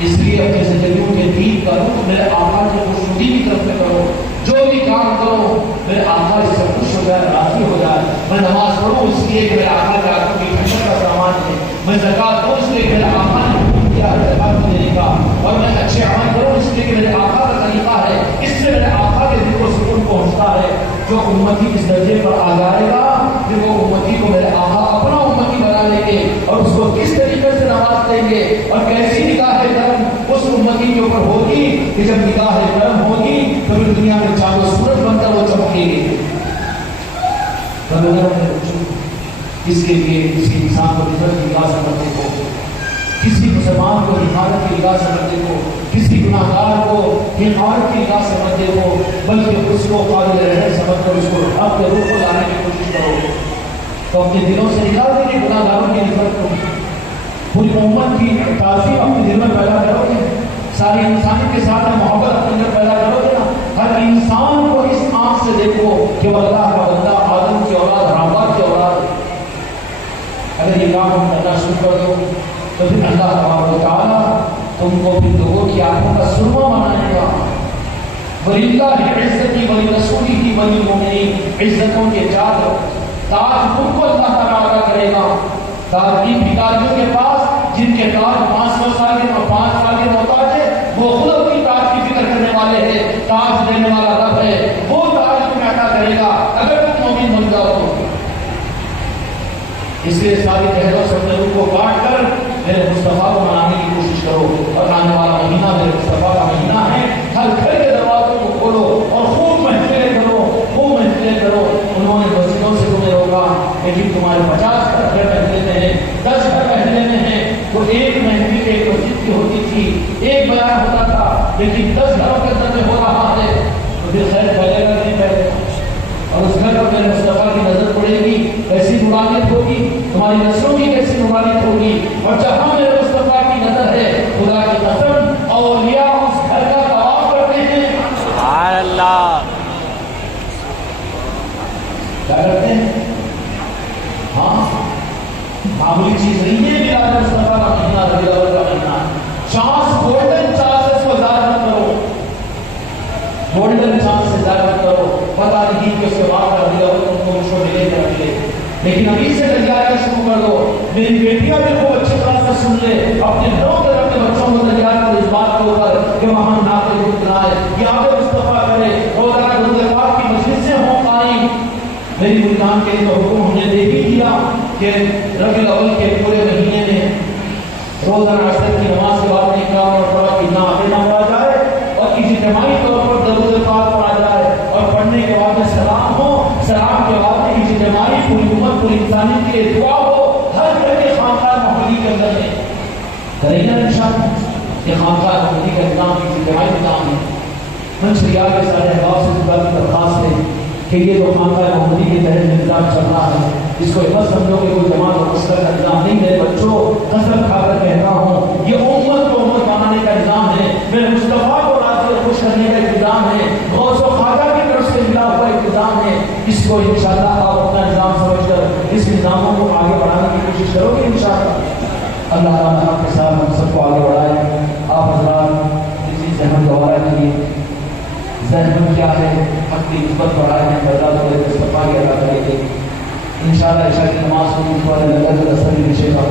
اس لیے اپنی زندگیوں کے دین کرو، میرے آقا کی خوشنودی کی طرف میں کرو، جو بھی کام کرو میرے آقا اس سے خوش ہو جائے، راضی ہو جائے۔ میں نماز پڑھوں اس لیے کہ میرے آقا کے آنکھوں کی ٹھنڈک کا سامان ہے، میں زکوٰۃ دوں اس لیے کہ میرے آقا نے حکم کیا ہے زکوٰۃ دینے کا، اور میں اچھے عمل کروں اس لیے کہ میرے آقا کا طریقہ ہے، اس سے میرے آقا کے دل کو سکون پہنچتا ہے۔ جو امتی اس درجے پر آ جائے گا پھر وہ امتی کو میرے آقا اپنا امتی بنا لیں گے، اور اس کو کس طریقے سے نواز دیں گے اور کیسی نگاہ کرم اس امتی کے اوپر ہوگی کہ جب نگاہ کرم ہوگی تو پھر دنیا میں چاند و سورج بن کر وہ چمکے گی۔ اس کے لیے کسی انسان کو نظر کی نگاہ سے بننے کو، کسی مسلمان کو حفاظت کی نگاہ سے بننے کو، کسی گناہ گار کو حفاظت کی نگاہ سے بننے کو، بلکہ اس کو قابل رحم سمجھ کر اس کو اپنے روح کو لانے کی کوشش کرو۔ تو اپنے دلوں سے نکال دیں گے گناہ گاروں کی نفرت کو، پوری امت کی تعظیم اپنے دل میں پیدا کرو گے، ساری انسانی کے ساتھ محبت اپنے اندر پیدا کرو گے نا۔ ہر انسان کو اس آنکھ سے دیکھو کہ وہ اللہ کا بندہ، آدم کی اولاد، حوا کی اولاد۔ اگر یہ کام ہم کرنا شروع کر دو تو پھر اللہ تبارک و تعالیٰ تم کو پھر لوگوں کی آنکھوں کا سرما بنائے گا۔ وَلِلَّهِ عِزَّتِي وَلِرَسُولِهِ وَلِلْمُؤْمِنِينَ، عزتوں کے تاج تم کو اللہ تعالیٰ عطا کرے گا۔ تاج کی بھکاریوں کے پاس جن کے تاج 500 سال کے اور 5 سال کے محتاج ہے، وہ خود اپنی تاج کی فکر کرنے والے ہیں، تاج دینے والا رب ہے، وہ تاج تمہیں عطا کرے گا اگر تم مومن بن جاؤ تو۔ اس لیے ساری کہلوں سمجھوں کو کاٹ کر میرے مصطفیٰ کو منانے کی کوشش کرو، اور آنے والا مہینہ میرے مصطفیٰ کا مہینہ ہے۔ ہر گھر کے دروازوں کو کھولو اور خوب محفلیں کرو، خوب محفلیں کرو۔ انہوں نے مسجدوں سے تمہیں روکا، لیکن تمہارے 50 گھر محفلے میں ہیں، 10 گھر محفلے میں ہیں، تو ایک محفل ایک مسجد کی ہوتی تھی، ایک بیان ہوتا تھا، لیکن 10 گھروں کے اندر میں ہو رہا ہے، تو پھر خیر پھیلے گا نہیں پھیلے گا، اور اس گھر پر میرے مصطفیٰ کی نظر پڑے گی، کیسی نورانیت ہوگی، تمہاری نسلوں کی کیسی نورانیت ہوگی۔ اور جہاں میرے مصطفیٰ کی نظر ہے، خدا کی قسم اولیاء اس گھر کا طواف کرتے ہیں۔ سبحان اللہ۔ کیا کرتے ہیں؟ ہاں، معمولی چیز نہیں ہے میرا مصطفیٰ کا مہینہ، ربیع الاول کا مہینہ۔ چانس گولڈن چانس اس کو ضائع مت کرو، گولڈن چانس سے ضائع مت کرو۔ پتہ نہیں کہ اس کے بعد کا ربیع الاول تم کو اس کو ملے گا ملے، لیکن ابھی سے تیاری شروع کر دو۔ میری بیٹیاں بھی خوب اچھی طرح سے سن اپنے گھروں کے اپنے بچوں کو تیار کرو اس بات کے اوپر کہ وہاں ناطق گنگنائے، یاد مصطفیٰ کرے، روزانہ درود پاک کی مجلسیں ہوں قائم۔ میری ملکان کے لیے حکم ہم نے دے ہی دیا کہ ربیع الاول کے پورے مہینے میں روزانہ عصر کی نماز کے بعد میں 51 مرتبہ کی نافلہ پڑھا جائے اور اجتماعی طور پر درود پاک پڑھا جائے، اور پڑھنے کے بعد میں سلام ہو، سلام کے بعد میں اجتماعی پوری امت پوری انسانیت کے لیے دعا ہو۔ ہر گھر کے خانقاہ محمدی کے اندر میں کریں گے انشاءاللہ، یہ خانقاہ محمدی کا نظام اجتماعی نظام ہے۔ منشریات کے سارے احباب سے اس بات کی درخواست ہے کہ یہ جو خانقاہ محمدی کے تحت نظام چل رہا ہے اس کو مت سمجھو کہ کوئی جماعت اور مسئلہ کا نظام نہیں ہے۔ بچوں قسم کھا کر کہتا ہوں یہ امت کو امت بنانے کا نظام ہے، میرے مصطفیٰ کو راضی اور خوش کرنے کا انتظام ہے، غوث و خواجہ کی طرف سے ملا ہوا انتظام ہے۔ اس کو انشاءاللہ آپ اپنا نظام سمجھ کر اس نظاموں کو آگے بڑھانے کی کوشش کرو گے انشاءاللہ۔ اللہ تعالیٰ آپ کے ساتھ ہم سب کو آگے بڑھائے۔ آپ حضرات اسی زحمت گوارا کیے، زحمت کیا ہے، حق کی نسبت بڑھائے ہیں، بدلا تو مصطفیٰ کی ادا کرے گی انشاءاللہ۔ عشاء کی نماز کو اس والے لگت اثر بھی نشے گا۔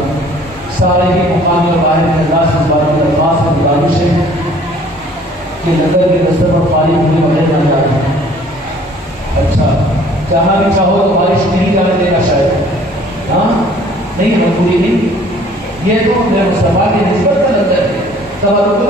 سارے ہی مقامی اور باہر کے انداز سے بارے میں درخواست اور گزارش ہے کہ لنگر کے دستر پر فارغ ہونے والے نہ جائیں۔ اچھا جہاں بھی چاہو تو بارش نہیں کرنے دے گا شاید، ہاں نہیں مجبوری نہیں، یہ تو میرے مصطفیٰ کی نسبت کا لنگر ہے، تبرک